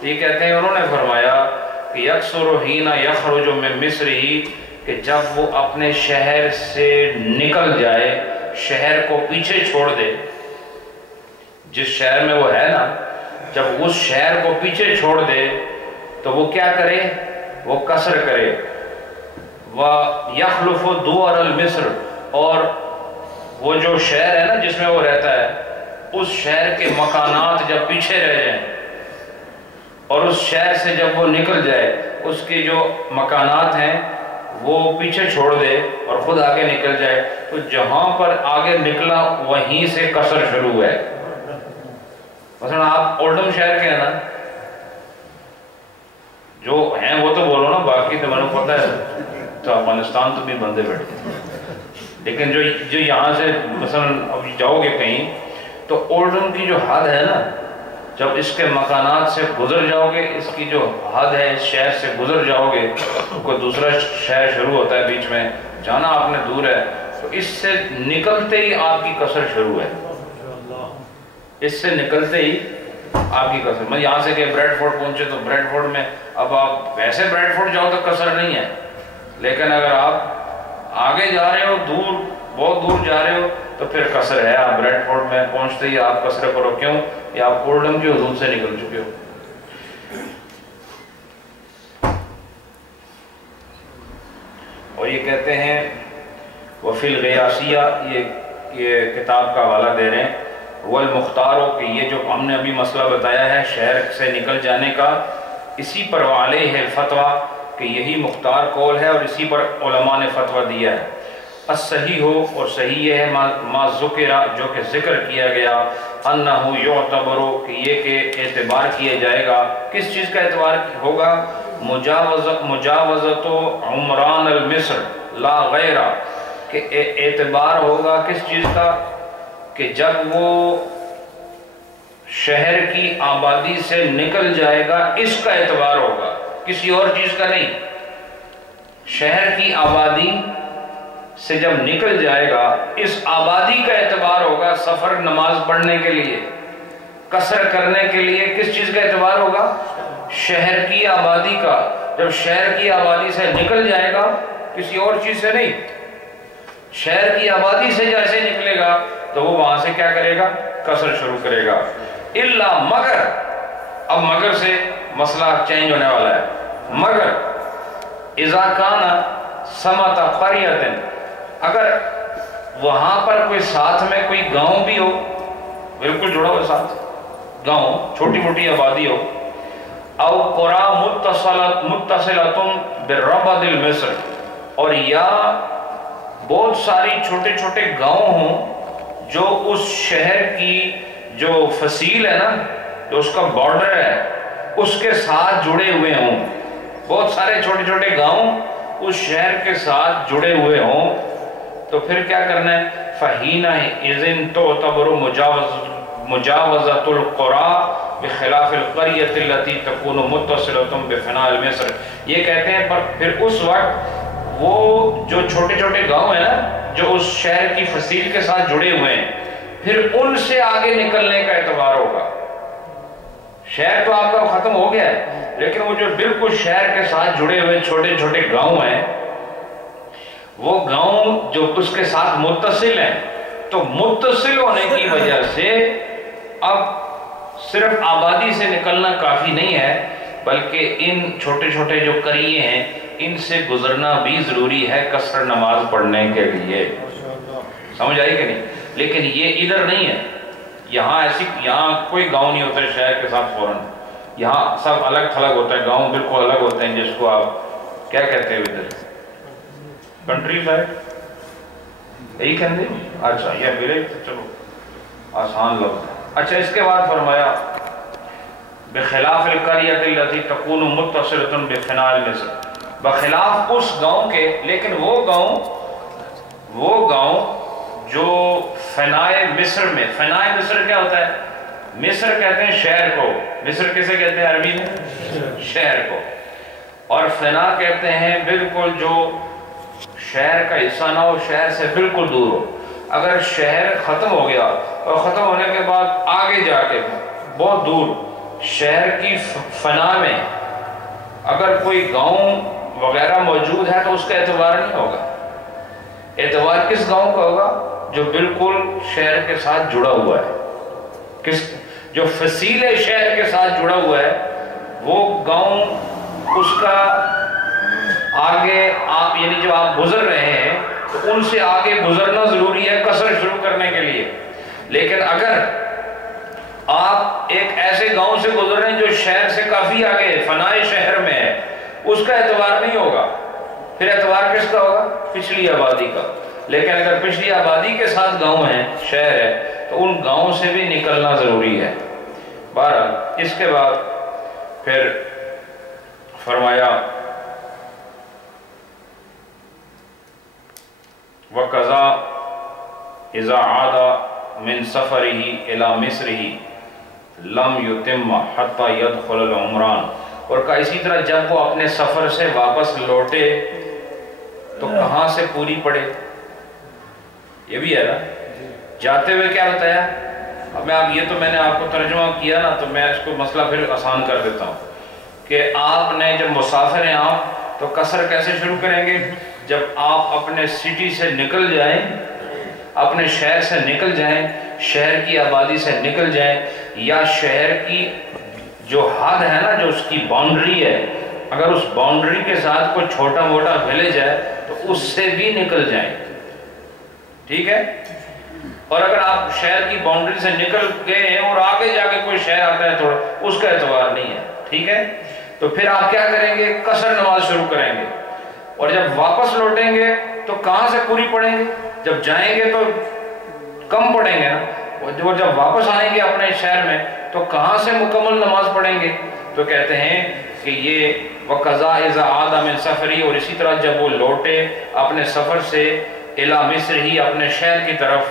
تو یہ کہتے ہیں انہوں نے فرمایا کہ یکسر حین یخرج من مصرہ، کہ جب وہ اپنے شہر سے نکل جائے، شہر کو پیچھے چھوڑ دے، جس شہر میں وہ ہے نا، جب اس شہر کو پیچھے چھوڑ دے تو وہ کیا کرے؟ وہ قصر کرے۔ وَيَخْلُفُ دُوَرَ الْمِصْرِ، اور وہ جو شہر ہے نا جس میں وہ رہتا ہے، اس شہر کے مکانات جب پیچھے رہ جائیں، اور اس شہر سے جب وہ نکل جائے، اس کے جو مکانات ہیں وہ پیچھے چھوڑ دے اور خود آگے نکل جائے، تو جہاں پر آگے نکلا وہیں سے قصر شروع ہے۔ مثلا آپ اولڈم شہر کے ہیں نا، جو ہیں وہ تو بولو نا، باقی تو میں نے پتہ ہے تو افغانستان تو بھی بندے بیٹھے، لیکن جو یہاں سے مثلا اب جاؤ گے کہیں، تو اردن کی جو حد ہے نا، جب اس کے مکانات سے گزر جاؤ گے، اس کی جو حد ہے اس شہر سے گزر جاؤ گے، کوئی دوسرا شہر شروع ہوتا ہے بیچ میں، جانا آپ نے دور ہے، تو اس سے نکلتے ہی آپ کی قصر شروع ہے، اس سے نکلتے ہی آپ کی قصر. میں یہاں سے کہ بریڈ فورڈ پہنچے تو بریڈ فورڈ میں اب آپ ویسے بریڈ فورڈ جاؤ تو قصر نہیں ہے، لیکن اگر آپ آگے جا رہے ہو، دور بہت دور جا رہے ہو تو پھر قصر ہے. آپ بریڈ فورڈ میں پہنچتے ہی آپ قصر کرو، کیوں؟ یا آپ اردن کی حدود سے نکل چکے ہو. اور یہ کہتے ہیں وفی الغیاسیہ، یہ کتاب کا حوالہ دے رہے ہیں، والمختارو، کہ یہ جو ہم نے ابھی مسئلہ بتایا ہے شہر سے نکل جانے کا، اسی پر علیہ الفتویٰ، کہ یہی مختار قول ہے اور اسی پر علماء نے فتویٰ دیا ہے. الصحیح ہو، اور صحیح یہ ہے ما ذکر، جو کہ ذکر کیا گیا، انہو یعتبرو، کہ یہ کہ اعتبار کیا جائے گا. کس چیز کا اعتبار ہوگا؟ مجاوزت عمران المصر لا غیرہ، کہ اعتبار ہوگا کس چیز کا؟ کہ جب وہ شہر کی آبادی سے نکل جائے گا اس کا اعتبار ہوگا، کسی اور چیز کا نہیں. شہر کی آبادی سے جب نکل جائے گا اس آبادی کا اعتبار ہوگا. سفر نماز پڑھنے کے لیے، قصر کرنے کے لیے کس چیز کا اعتبار ہوگا؟ شہر کی آبادی کا. جب شہر کی آبادی سے نکل جائے گا، کسی اور چیز سے نہیں، شہر کی آبادی سے جیسے نکلے گا تو وہ وہاں سے کیا کرے گا؟ قصر شروع کرے گا. الا، مگر، اب مگر سے مسئلہ چینج ہونے والا ہے. مگر اذا کان سمت قریۃ، اگر وہاں پر کوئی ساتھ میں کوئی گاؤں بھی ہو، بالکل جڑا ہوا ساتھ گاؤں، چھوٹی موٹی آبادی ہو، او قری متصلۃ بالربد المصر، اور یا بہت ساری چھوٹے چھوٹے گاؤں ہوں جو اس شہر کی جو فصیل ہے نا، جو اس کا بارڈر ہے، اس کے ساتھ جڑے ہوئے ہوں. بہت سارے چھوٹے چھوٹے گاؤں اس شہر کے ساتھ جڑے ہوئے ہوں، تو پھر کیا کرنا ہے؟ فَحِينَئِذٍ تُعْتَبَرُ مُجَاوَزَةُ الْقُرَىٰ بِخِلَافِ الْقَرْيَةِ الَّتِي تَكُونُ مُتَّصِلَةٌ بِفِنَاءِ الْمِصْرِ. یہ کہتے ہیں پر پھر اس وقت وہ جو چھوٹے چھوٹے گاؤں ہیں نا، جو اس شہر کی فصیل کے ساتھ جڑے ہوئے ہیں، پھر ان سے آگے نکلنے کا اعتبار ہوگا. شہر تو آپ کا ختم ہو گیا ہے، لیکن وہ جو بالکل شہر کے ساتھ جڑے ہوئے چھوٹے چھوٹے گاؤں ہیں، وہ گاؤں جو اس کے ساتھ متصل ہیں، تو متصل ہونے کی وجہ سے اب صرف آبادی سے نکلنا کافی نہیں ہے، بلکہ ان چھوٹے چھوٹے جو قریے ہیں ان سے گزرنا بھی ضروری ہے قصر نماز پڑھنے کے لیے. سمجھ آئی کہ نہیں؟ لیکن یہ ادھر نہیں ہے. یہاں کوئی گاؤں نہیں ہوتا شہر کے ساتھ فوراً، یہاں سب الگ تھلگ ہوتا ہے، گاؤں بالکل الگ ہوتے ہیں، جس کو آپ کیا کہتے ہیں ادھر؟ کنٹری سائڈ یہی کہتے ہیں. اچھا، یہ ولیج، چلو آسان لفظ ہے. اچھا، اس کے بعد فرمایا بخلاف القریۃ التی تکون متصلۃ بفناء المصر، بخلاف اس گاؤں کے، لیکن وہ گاؤں جو فنائے مصر میں. فنائے مصر کیا ہوتا ہے؟ مصر کہتے ہیں شہر کو. مصر کسے کہتے ہیں عربی میں؟ شہر کو. اور فنا کہتے ہیں بالکل جو شہر کا حصہ نہ ہو، شہر سے بالکل دور ہو. اگر شہر ختم ہو گیا اور ختم ہونے کے بعد آگے جا کے بہت دور شہر کی فنا میں اگر کوئی گاؤں وغیرہ موجود ہے تو اس کا اعتبار نہیں ہوگا. اعتبار کس گاؤں کا ہوگا؟ جو بالکل شہر کے ساتھ جڑا ہوا ہے، جو فصیل شہر کے ساتھ جڑا ہوا ہے، وہ گاؤں اس کا آگے آپ، یعنی جو آپ گزر رہے ہیں تو ان سے آگے گزرنا ضروری ہے قصر شروع کرنے کے لیے. لیکن اگر آپ ایک ایسے گاؤں سے گزر رہے ہیں جو شہر سے کافی آگے ہے، فنائے شہر میں ہے، اس کا اعتبار نہیں ہوگا. پھر اعتبار کس کا ہوگا؟ پچھلی آبادی کا. لیکن اگر پچھلی آبادی کے ساتھ گاؤں ہے، شہر ہے، تو ان گاؤں سے بھی نکلنا ضروری ہے. بہرحال اس کے بعد پھر فرمایا وَقَضَا اِذَا عَادَ من سفرہ الی مصرہ لم یتم حتی یدخل العمران، اور کہا اسی طرح جب وہ اپنے سفر سے واپس لوٹے تو کہاں سے پوری پڑے؟ یہ بھی ہے نا، جاتے ہوئے کیا بتایا؟ اب یہ تو میں نے آپ کو ترجمہ کیا نا، تو میں اس کو مسئلہ پھر آسان کر دیتا ہوں کہ آپ نے جب مسافر ہیں آپ تو قصر کیسے شروع کریں گے؟ جب آپ اپنے سٹی سے نکل جائیں، اپنے شہر سے نکل جائیں، شہر کی آبادی سے نکل جائیں، یا شہر کی جو حد ہے نا، جو اس کی باؤنڈری ہے، اگر اس باؤنڈری کے ساتھ کوئی چھوٹا موٹا ویلیج ہے تو اس سے بھی نکل جائیں، ٹھیک ہے؟ اور اگر آپ شہر کی باؤنڈری سے نکل گئے ہیں اور آگے جا کے کوئی شہر آتا ہے تھوڑا، اس کا اعتبار نہیں ہے، ٹھیک ہے؟ تو پھر آپ کیا کریں گے؟ قصر نماز شروع کریں گے، اور جب واپس لوٹیں گے تو کہاں سے پوری پڑھیں گے؟ جب جائیں گے تو کم پڑھیں گے نا، اور جب واپس آئیں گے اپنے شہر میں تو کہاں سے مکمل نماز پڑھیں گے؟ تو کہتے ہیں کہ یہ وَقَضَا إِذَا عَادَ مِن سَفَرِهِ، اور اسی طرح جب وہ لوٹے اپنے سفر سے اِلَى مِصْرِهِ، اپنے شہر کی طرف،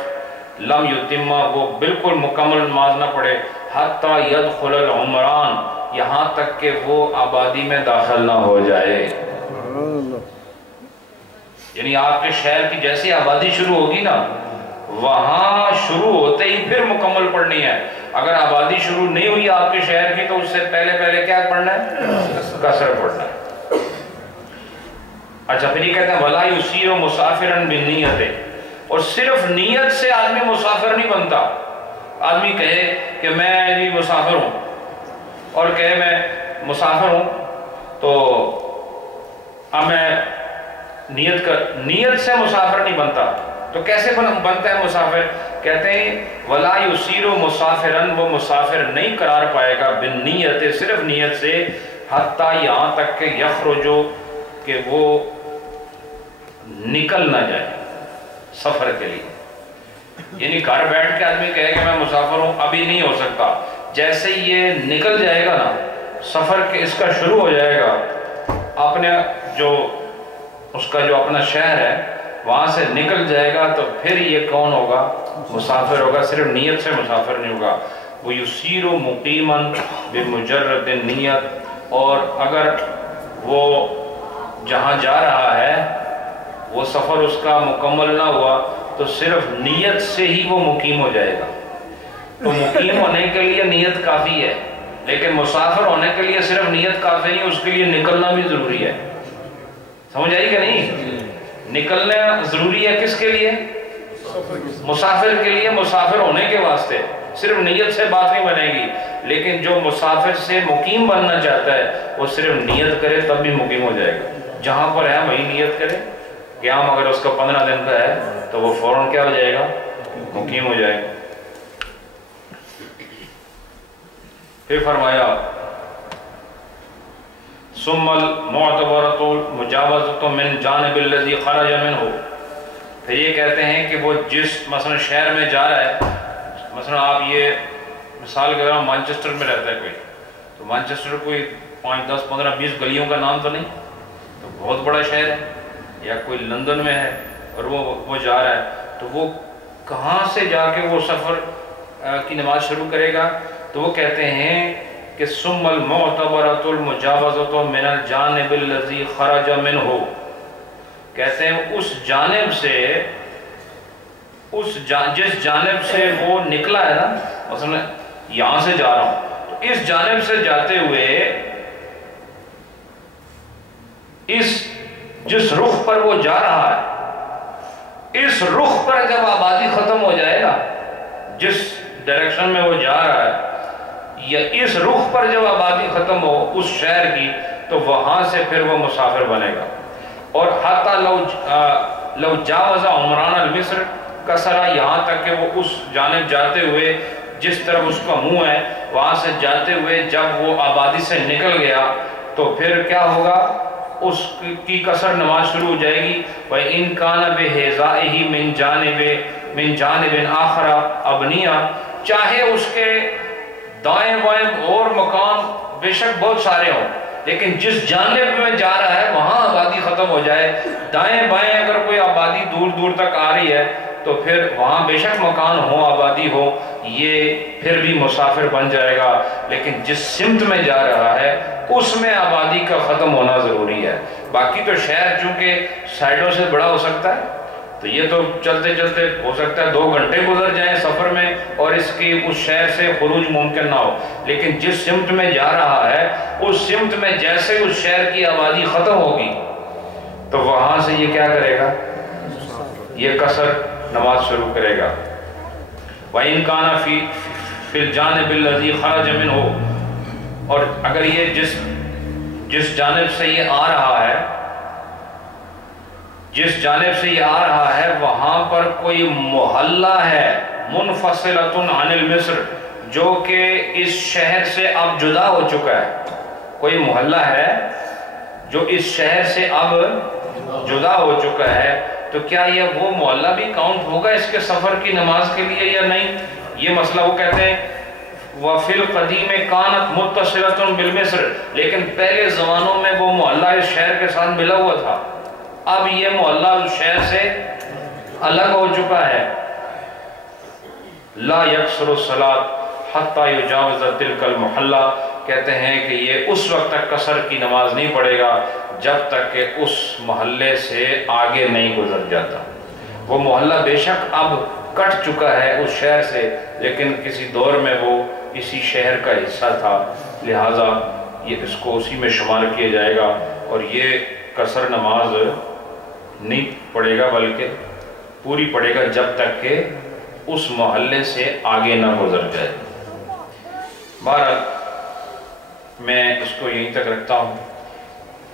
لم یتم، وہ بالکل مکمل نماز نہ پڑھے، حتی یدخل العمران، یہاں تک کہ وہ آبادی میں داخل نہ ہو جائے۔ یعنی آپ کے شہر کی جیسی آبادی شروع ہوگی نا، وہاں شروع ہوتے ہی پھر مکمل پڑھنی ہے۔ اگر آبادی شروع نہیں ہوئی آپ کے شہر کی تو اس سے پہلے کیا پڑھنا ہے؟ قصر پڑھنا ہے۔ اچھا پھر یہ کہتے ہیں وَلَا يُصِيرُ مُسَافِرًا بِالنِّيَّةِ، اور صرف نیت سے آدمی مسافر نہیں بنتا۔ آدمی کہے کہ میں بھی مسافر ہوں، اور کہے میں مسافر ہوں تو اب میں نیت سے مسافر نہیں بنتا، تو کیسے بنتا ہے مسافر؟ کہتے ہیں وَلَا يُصِيرُ مُسَافِرًا، وہ مسافر نہیں قرار پائے گا بِالنِّيَّةِ، صرف نیت سے، حتیٰ یہاں تک کہ یخرج، کہ وہ نکل نہ جائے سفر کے لیے۔ یعنی گھر بیٹھ کے آدمی کہے کہ میں مسافر ہوں، ابھی نہیں ہو سکتا، جیسے یہ نکل جائے گا نا، سفر کے اس کا شروع ہو جائے گا، اپنے جو اس کا جو اپنا شہر ہے وہاں سے نکل جائے گا، تو پھر یہ کون ہوگا؟ مسافر ہوگا، صرف نیت سے مسافر نہیں ہوگا۔ وَيُصِيرُ مُقِيمًا بِمُجَرَّدِ النِّيَّةِ، اور اگر وہ جہاں جا رہا ہے وہ سفر اس کا مکمل نہ ہوا تو صرف نیت سے ہی وہ مقیم ہو جائے گا۔ تو مقیم ہونے کے لیے نیت کافی ہے، لیکن مسافر ہونے کے لیے صرف نیت کافی نہیں، اس کے لیے نکلنا بھی ضروری ہے۔ سمجھ آئی کہ نہیں؟ نکلنا ضروری ہے کس کے لیے؟ مسافر کے لیے، مسافر ہونے کے واسطے۔ صرف نیت سے بات نہیں بنے گی، لیکن جو مسافر سے مقیم بننا چاہتا ہے وہ صرف نیت کرے تب بھی مقیم ہو جائے گا۔ جہاں پر ہے وہی نیت کرے، قیام اگر اس کا 15 دن کا ہے تو وہ فوراً کیا ہو جائے گا؟ مقیم ہو جائے گا۔ پھر فرمایا ثم المعتبرۃ المجاوزۃ من جانب الذی خرج منہ، پھر یہ کہتے ہیں کہ وہ جس مثلا شہر میں جا رہا ہے، مثلا آپ یہ مثال کے اگر مانچسٹر میں رہتا ہے کوئی، تو مانچسٹر کوئی 5 10 15 20 گلیوں کا نام تو نہیں، تو بہت بڑا شہر ہے، یا کوئی لندن میں ہے اور وہ جا رہا ہے، تو وہ کہاں سے جا کے وہ سفر کی نماز شروع کرے گا؟ تو وہ کہتے ہیں کہ ثم المعتبرۃ المجاوزۃ من الجانب الذی خرج منہ، کہتے ہیں اس جانب سے، جس جانب سے وہ نکلا ہے نا، مثلا یہاں سے جا رہا ہوں تو اس جانب سے جاتے ہوئے جس رخ پر وہ جا رہا ہے، اس رخ پر جب آبادی ختم ہو جائے گا، جس ڈائریکشن میں وہ جا رہا ہے، یا اس رخ پر جب آبادی ختم ہو اس شہر کی، تو وہاں سے پھر وہ مسافر بنے گا۔ اور حتی لو جاوز عمران المصر کسرا، یہاں تک کہ وہ اس جانب جاتے ہوئے، جس طرف اس کا منہ ہے وہاں سے جاتے ہوئے جب وہ آبادی سے نکل گیا تو پھر کیا ہوگا؟ اس کی قصر نماز شروع ہو جائے گی۔ وَإِن كَانَ بِحِذَائِهِ مِن جانب آخر ابنیہ، چاہے اس کے دائیں بائیں اور مقام بے شک بہت سارے ہوں، لیکن جس جانب میں جا رہا ہے وہاں آبادی ختم ہو جائے، دائیں بائیں اگر کوئی آبادی دور دور تک آ رہی ہے تو پھر وہاں بے شک مکان ہو، آبادی ہو، یہ پھر بھی مسافر بن جائے گا، لیکن جس سمت میں جا رہا ہے اس میں آبادی کا ختم ہونا ضروری ہے۔ باقی تو شہر چونکہ سائڈوں سے بڑا ہو سکتا ہے، تو یہ تو چلتے چلتے ہو سکتا ہے 2 گھنٹے گزر جائیں سفر میں اور اس کی اس شہر سے خروج ممکن نہ ہو، لیکن جس سمت میں جا رہا ہے اس سمت میں جیسے اس شہر کی آبادی ختم ہوگی تو وہاں سے یہ کیا کرے گا؟ یہ قصر نماز شروع کرے گا۔ وَإِن كَانَ فِي الْجَانِبِ الَّذِي خَرَجَ مِنْهُ، اور اگر یہ جس جانب سے یہ آ رہا ہے، جس جانب سے یہ آ رہا ہے وہاں پر کوئی محلہ ہے منفصلۃ عن المصر، جو کہ اس شہر سے اب جدا ہو چکا ہے، کوئی محلہ ہے جو اس شہر سے اب جدا ہو چکا ہے، تو کیا یہ وہ محلہ بھی کاؤنٹ ہوگا اس کے سفر کی نماز کے لیے یا نہیں؟ یہ مسئلہ وہ کہتے ہیں وَفِي الْقَدِيمِ كَانَتْ مُتَّصِلَةٌ بِالْمِصْرِ، لیکن پہلے زمانوں میں وہ محلہ اس شہر کے ساتھ ملا ہوا تھا، اب یہ محلہ اس شہر سے الگ ہو چکا ہے۔ لا يقصر الصلاة حتى يجاوز تلك المحلہ، کہتے ہیں کہ یہ اس وقت تک قصر کی نماز نہیں پڑھے گا جب تک کہ اس محلے سے آگے نہیں گزر جاتا۔ وہ محلہ بے شک اب کٹ چکا ہے اس شہر سے، لیکن کسی دور میں وہ اسی شہر کا حصہ تھا، لہٰذا یہ اس کو اسی میں شمار کیا جائے گا، اور یہ قصر نماز نہیں پڑھے گا بلکہ پوری پڑھے گا جب تک کہ اس محلے سے آگے نہ گزر جائے۔ بہرحال میں اس کو یہیں تک رکھتا ہوں۔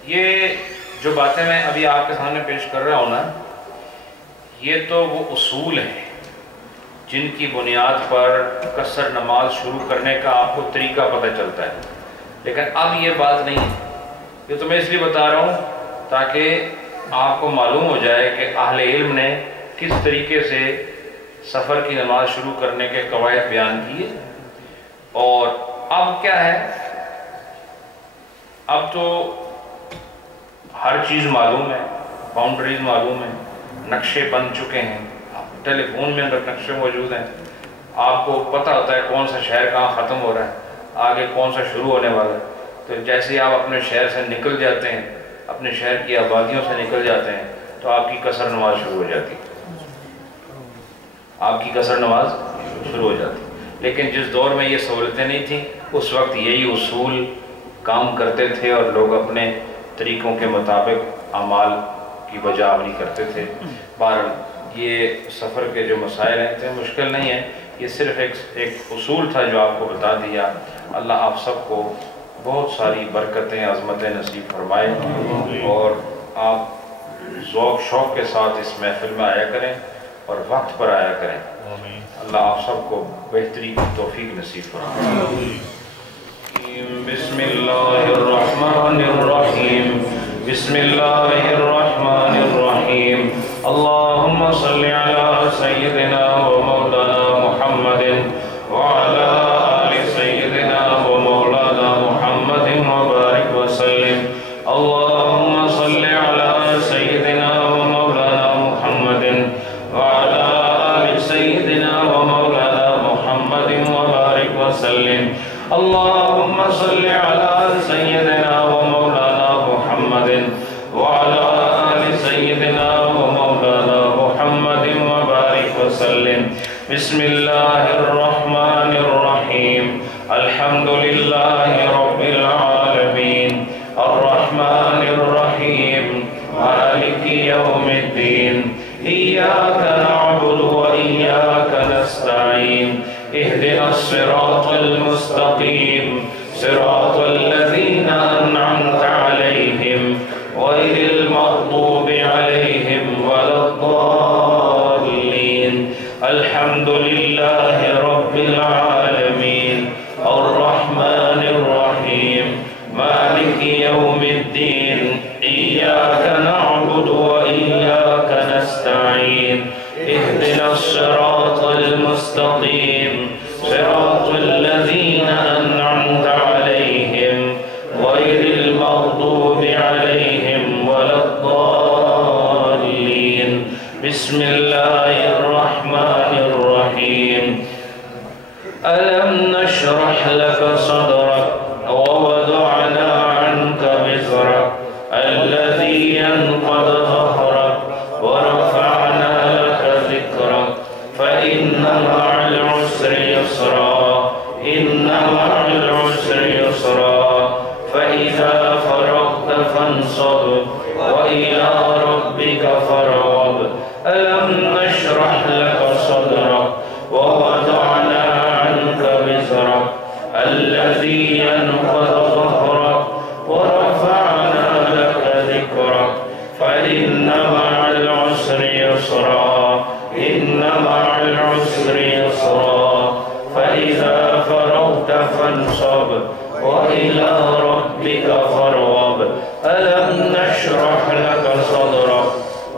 یہ جو باتیں میں ابھی آپ کے سامنے پیش کر رہا ہوں نا، یہ تو وہ اصول ہیں جن کی بنیاد پر قصر نماز شروع کرنے کا آپ کو طریقہ پتہ چلتا ہے، لیکن اب یہ بات نہیں ہے۔ یہ تو میں اس لیے بتا رہا ہوں تاکہ آپ کو معلوم ہو جائے کہ اہل علم نے کس طریقے سے سفر کی نماز شروع کرنے کے قواعد بیان کیے۔ اور اب کیا ہے، اب تو ہر چیز معلوم ہے، باؤنڈریز معلوم ہیں، نقشے بن چکے ہیں، ٹیلی فون میں اندر نقشے موجود ہیں، آپ کو پتہ ہوتا ہے کون سا شہر کہاں ختم ہو رہا ہے، آگے کون سا شروع ہونے والا ہے۔ تو جیسے آپ اپنے شہر سے نکل جاتے ہیں، اپنے شہر کی آبادیوں سے نکل جاتے ہیں، تو آپ کی قصر نماز شروع ہو جاتی ہے، آپ کی قصر نماز شروع ہو جاتی ہے۔ لیکن جس دور میں یہ سہولتیں نہیں تھیں اس وقت یہی اصول کام کرتے تھے اور لوگ اپنے طریقوں کے مطابق اعمال کی بجاوری کرتے تھے۔ بہرحال یہ سفر کے جو مسائل ہیں مشکل نہیں ہیں، یہ صرف ایک اصول تھا جو آپ کو بتا دیا۔ اللہ آپ سب کو بہت ساری برکتیں، عظمتیں نصیب فرمائے، اور آپ ذوق شوق کے ساتھ اس محفل میں آیا کریں اور وقت پر آیا کریں۔ اللہ آپ سب کو بہتری کی توفیق نصیب فرمائے۔ بسم اللہ الرحمن الرحیم، بسم اللہ الرحمن الرحیم، اللہم صلی علی سیدنا و مولانا محمد وعلی آل سیدنا و مولانا محمد وبارک وسلم، اللہم صلی علی سیدنا و مولانا محمد وعلی آل سیدنا و مولانا محمد وبارک وسلم، اللہم صلی علی سیدنا و مولانا محمد وعلی آل سیدنا و مولانا محمد وبارک وسلم۔ بسم اللہ الرحمن الرحیم، الحمدللہ رب العالمین، الرحمن الرحیم، مالک یوم الدین، ایاک نعبد و ایاک نستعین، اہدنا الصراط المستقیم، صراط الذین انعمت علیہم غیر المغضوب علیہم ولا الضالین۔ الحمدللہ رب العالمین، الرحمن الرحیم، مالک یوم الدین، ایاک نعبد و ایاک نستعین، اہدنا الصراط المستقیم، صراط الذین انعمت علیہم غیر المغضوب علیہم ولا الضالین۔ بسم اللہ الرحمن ألم نشرح لك صدرك ووضعنا عنك وزرك الذي ينقض ظهرك ورفعنا لك ذكرك فإن مع العسر يسرا إن مع العسر يسرا فإذا فرغت فانصب وإلى ربك فارغب ألم نشرح لك صدرك ووضعنا عنك وزرك الذي ينقض ظهرك ورفعنا لك ذكرك فإن مع العسر يسرا إن مع العسر يسرا فإذا فرغت فانصب وإلى ربك فارغب ألم نشرح لك صدرك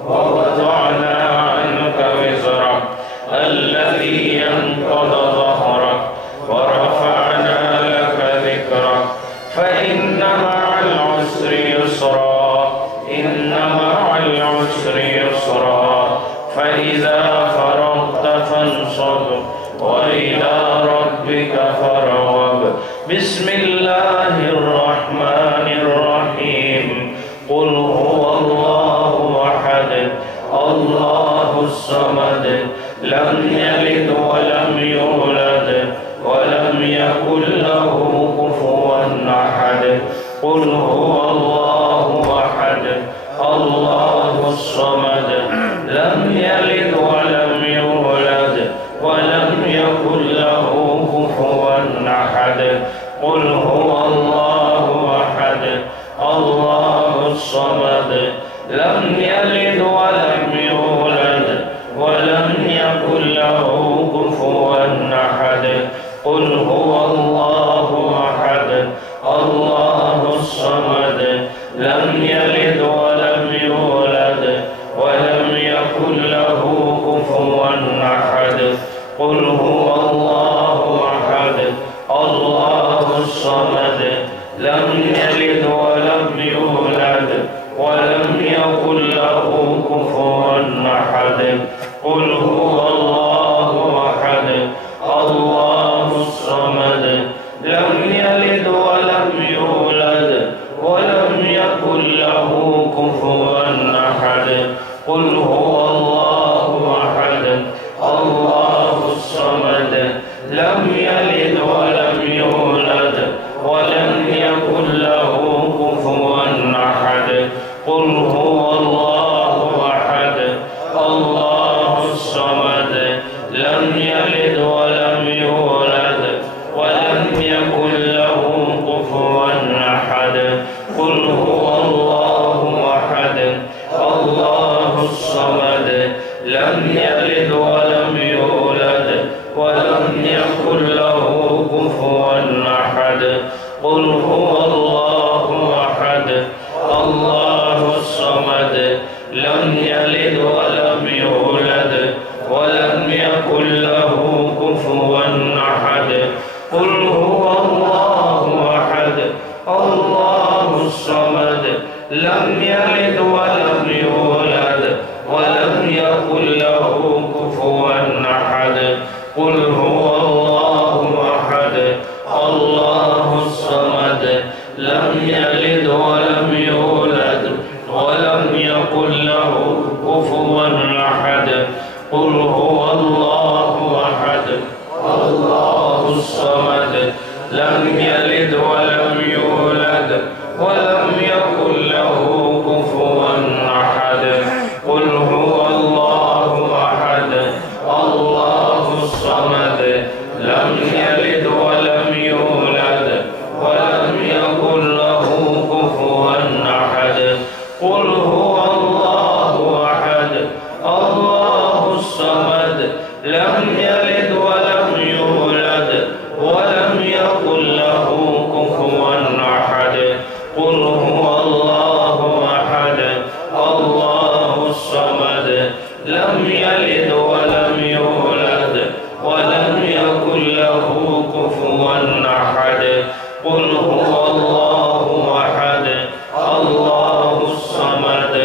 ووضعنا عنك وزرك الذي ينقض ظهرك ورفعنا لك ذكرك فإن مع العسر يسرا إن مع العسر يسرا فإذا فرغت فانصب وإلى ربك فارغب بسم الله الرحمن الرحيم قل هو الله أحد الله الصمد لم يلد ولم يولد ولم يكن له كفوا أحد قل هو الله أحد الله الصمد لم يلد ولم يولد ولم يكن له كفوا أحد قل هو الله أحد الله الصمد لم يلد ولم يولد ولم يكن له كفوا أحد قل هو الله أحد الله الصمد لم يلد ولم يولد ولم يكن له كفوا أحد قل هو الله أحد الله الصمد لم يلد ولم يولد ولم يكن له كفوا أحد قل هو الله أحد الله الصمد لم يلد ولم يولد ولم يكن له كفوا أحد قل هو الله أحد الله الصمد لم يلد ولم يولد ولم يكن له كفوا أحد قل هو الله أحد الله الصمد لم يلد ولم يولد ولم يكن له كفوا أحد قل هو الله أحد الله الصمد لم يلد ولم يولد ولم يكن له كفوا أحد قل هو الله أحد الله الصمد لم يلد ولم يولد ولم يكن له كفوا أحد قل هو الله أحد الله الصمد لم يلد ولم يولد ولم يكن له كفوا أحد قل هو الله أحد الله الصمد لم يلد ولم يولد ولم يكن له كفوا أحد قل هو الله أحد الله الصمد لم يلد ولم يولد ولم يكن له كفوا أحد قل هو الله أحد الله الصمد لم يلد ولم يولد ولم يكن له كفوا أحد قل هو الله أحد الله الصمد لم يلد ولم يولد ولم يكن له كفوا أحد قل هو الله أحد الله الصمد لم يلد ولم يولد ولم يكن له كفوا أحد قل هو الله أحد الله الصمد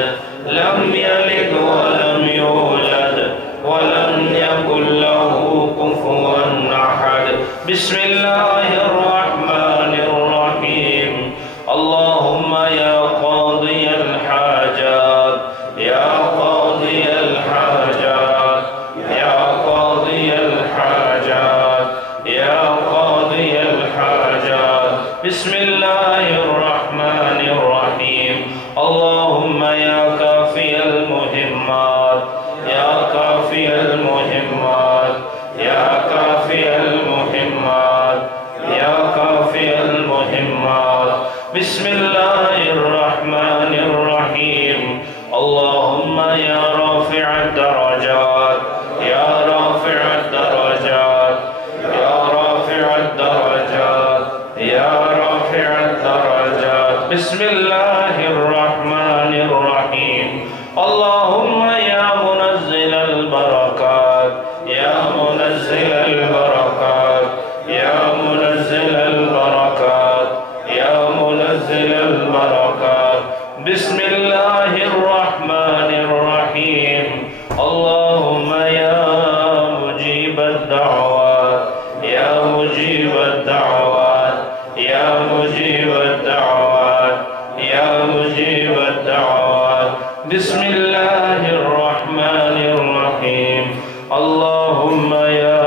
لم يلد ولم يولد ولم يكن له كفوا أحد بسم الله الرحمن الرحيم اللهم يا قاضي الحاجات يا قاضي الحاجات يا قاضي الحاجات يا قاضي الحاجات بسم الله الرحمن الرحيم اللهم يا كافي المهمات يا كافي المهمات يا كافي المهمات يا كافي المهمات بسم الله الرحمن الرحيم اللهم يا رافع الدرجات يا رافع الدرجات يا رافع الدرجات يا رافع الدرجات بسم الله الرحمن الرحيم اللهم يا منزل البركات يا منزل البركات يا منزل البركات يا منزل البركات بسم الله الرحمن الرحيم اللهم يا مجيب الدعوات يا مجيب الدعوات يا مجيب الدعوات يا مجيب الدعوات بسم الله الرحمن الرحيم اللهم يا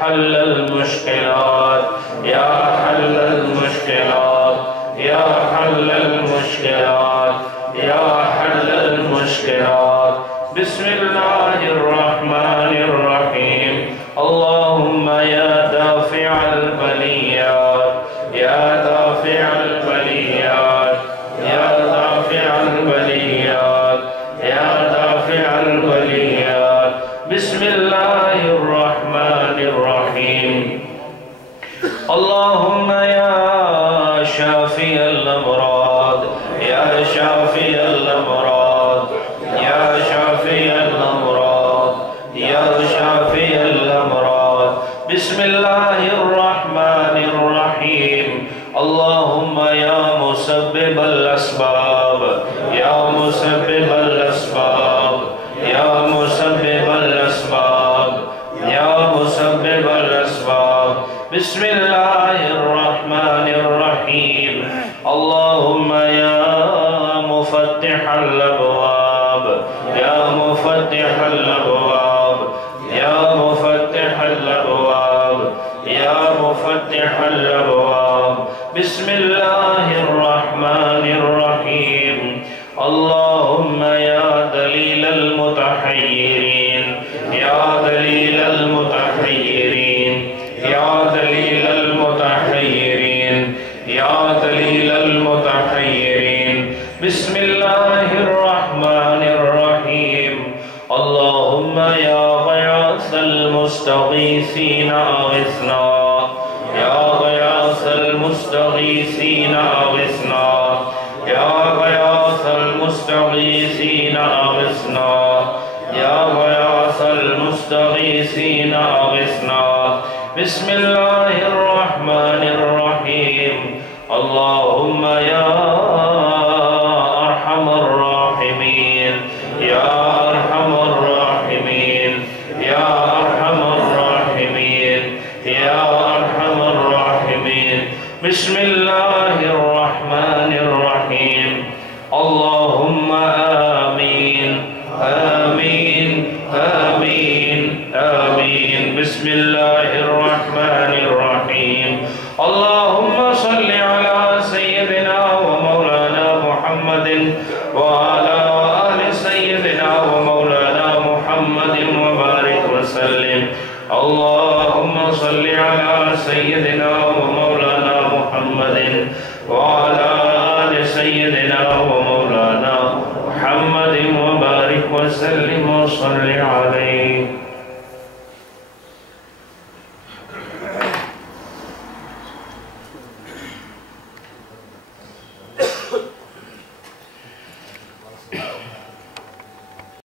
حل المشكلات يا حل المشكلات يا حل المشكلات يا حل المشكلات بسم الله الرحمن الرحيم اللهم يا دافع البليات يا دافع البليات يا دافع البليات يا دافع البليات بسم الله الرحمن الرحيم اللهم يا شافي الأمراض يا شافي الأمراض يا شافي الأمراض يا شافي الأمراض بسم الله الرحمن الرحيم اللهم يا مسبب الأسباب يا مسبب الأسباب يا مسبب الأسباب يا مسبب الأسباب بسم الله الرحمن الرحيم اللهم يا مفتح الأبواب يا مفتح الأبواب يا مفتح الأبواب يا مفتح الأبواب بسم الله الرحمن الرحيم اللهم يا دليل المتحيرين يا دليل المتحيرين يا دليل المتحيرين يا دليل المتحيرين بسم الله الرحمن الرحيم اللهم يا غياث المستغيثين أغثنا يا غياث المستغيثين أغثنا يا غياث المستغيثين أغثنا يا غياث المستغيثين أغثنا بسم الله الرحمن الرحيم اللهم يا أرحم الراحمين يا أرحم الراحمين يا أرحم الراحمين يا أرحم الراحمين بسم الله الرحمن الرحيم اللهم آمين آمين آمين آمين بسم الله الرحمن الرحيم اللهم صل على سيدنا ومولانا محمد وعلى آل سيدنا ومولانا محمد وبارك وسلم اللهم صل على سيدنا ومولانا محمد وعلى آل سيدنا ومولانا محمد وبارك وسلم وصل عليه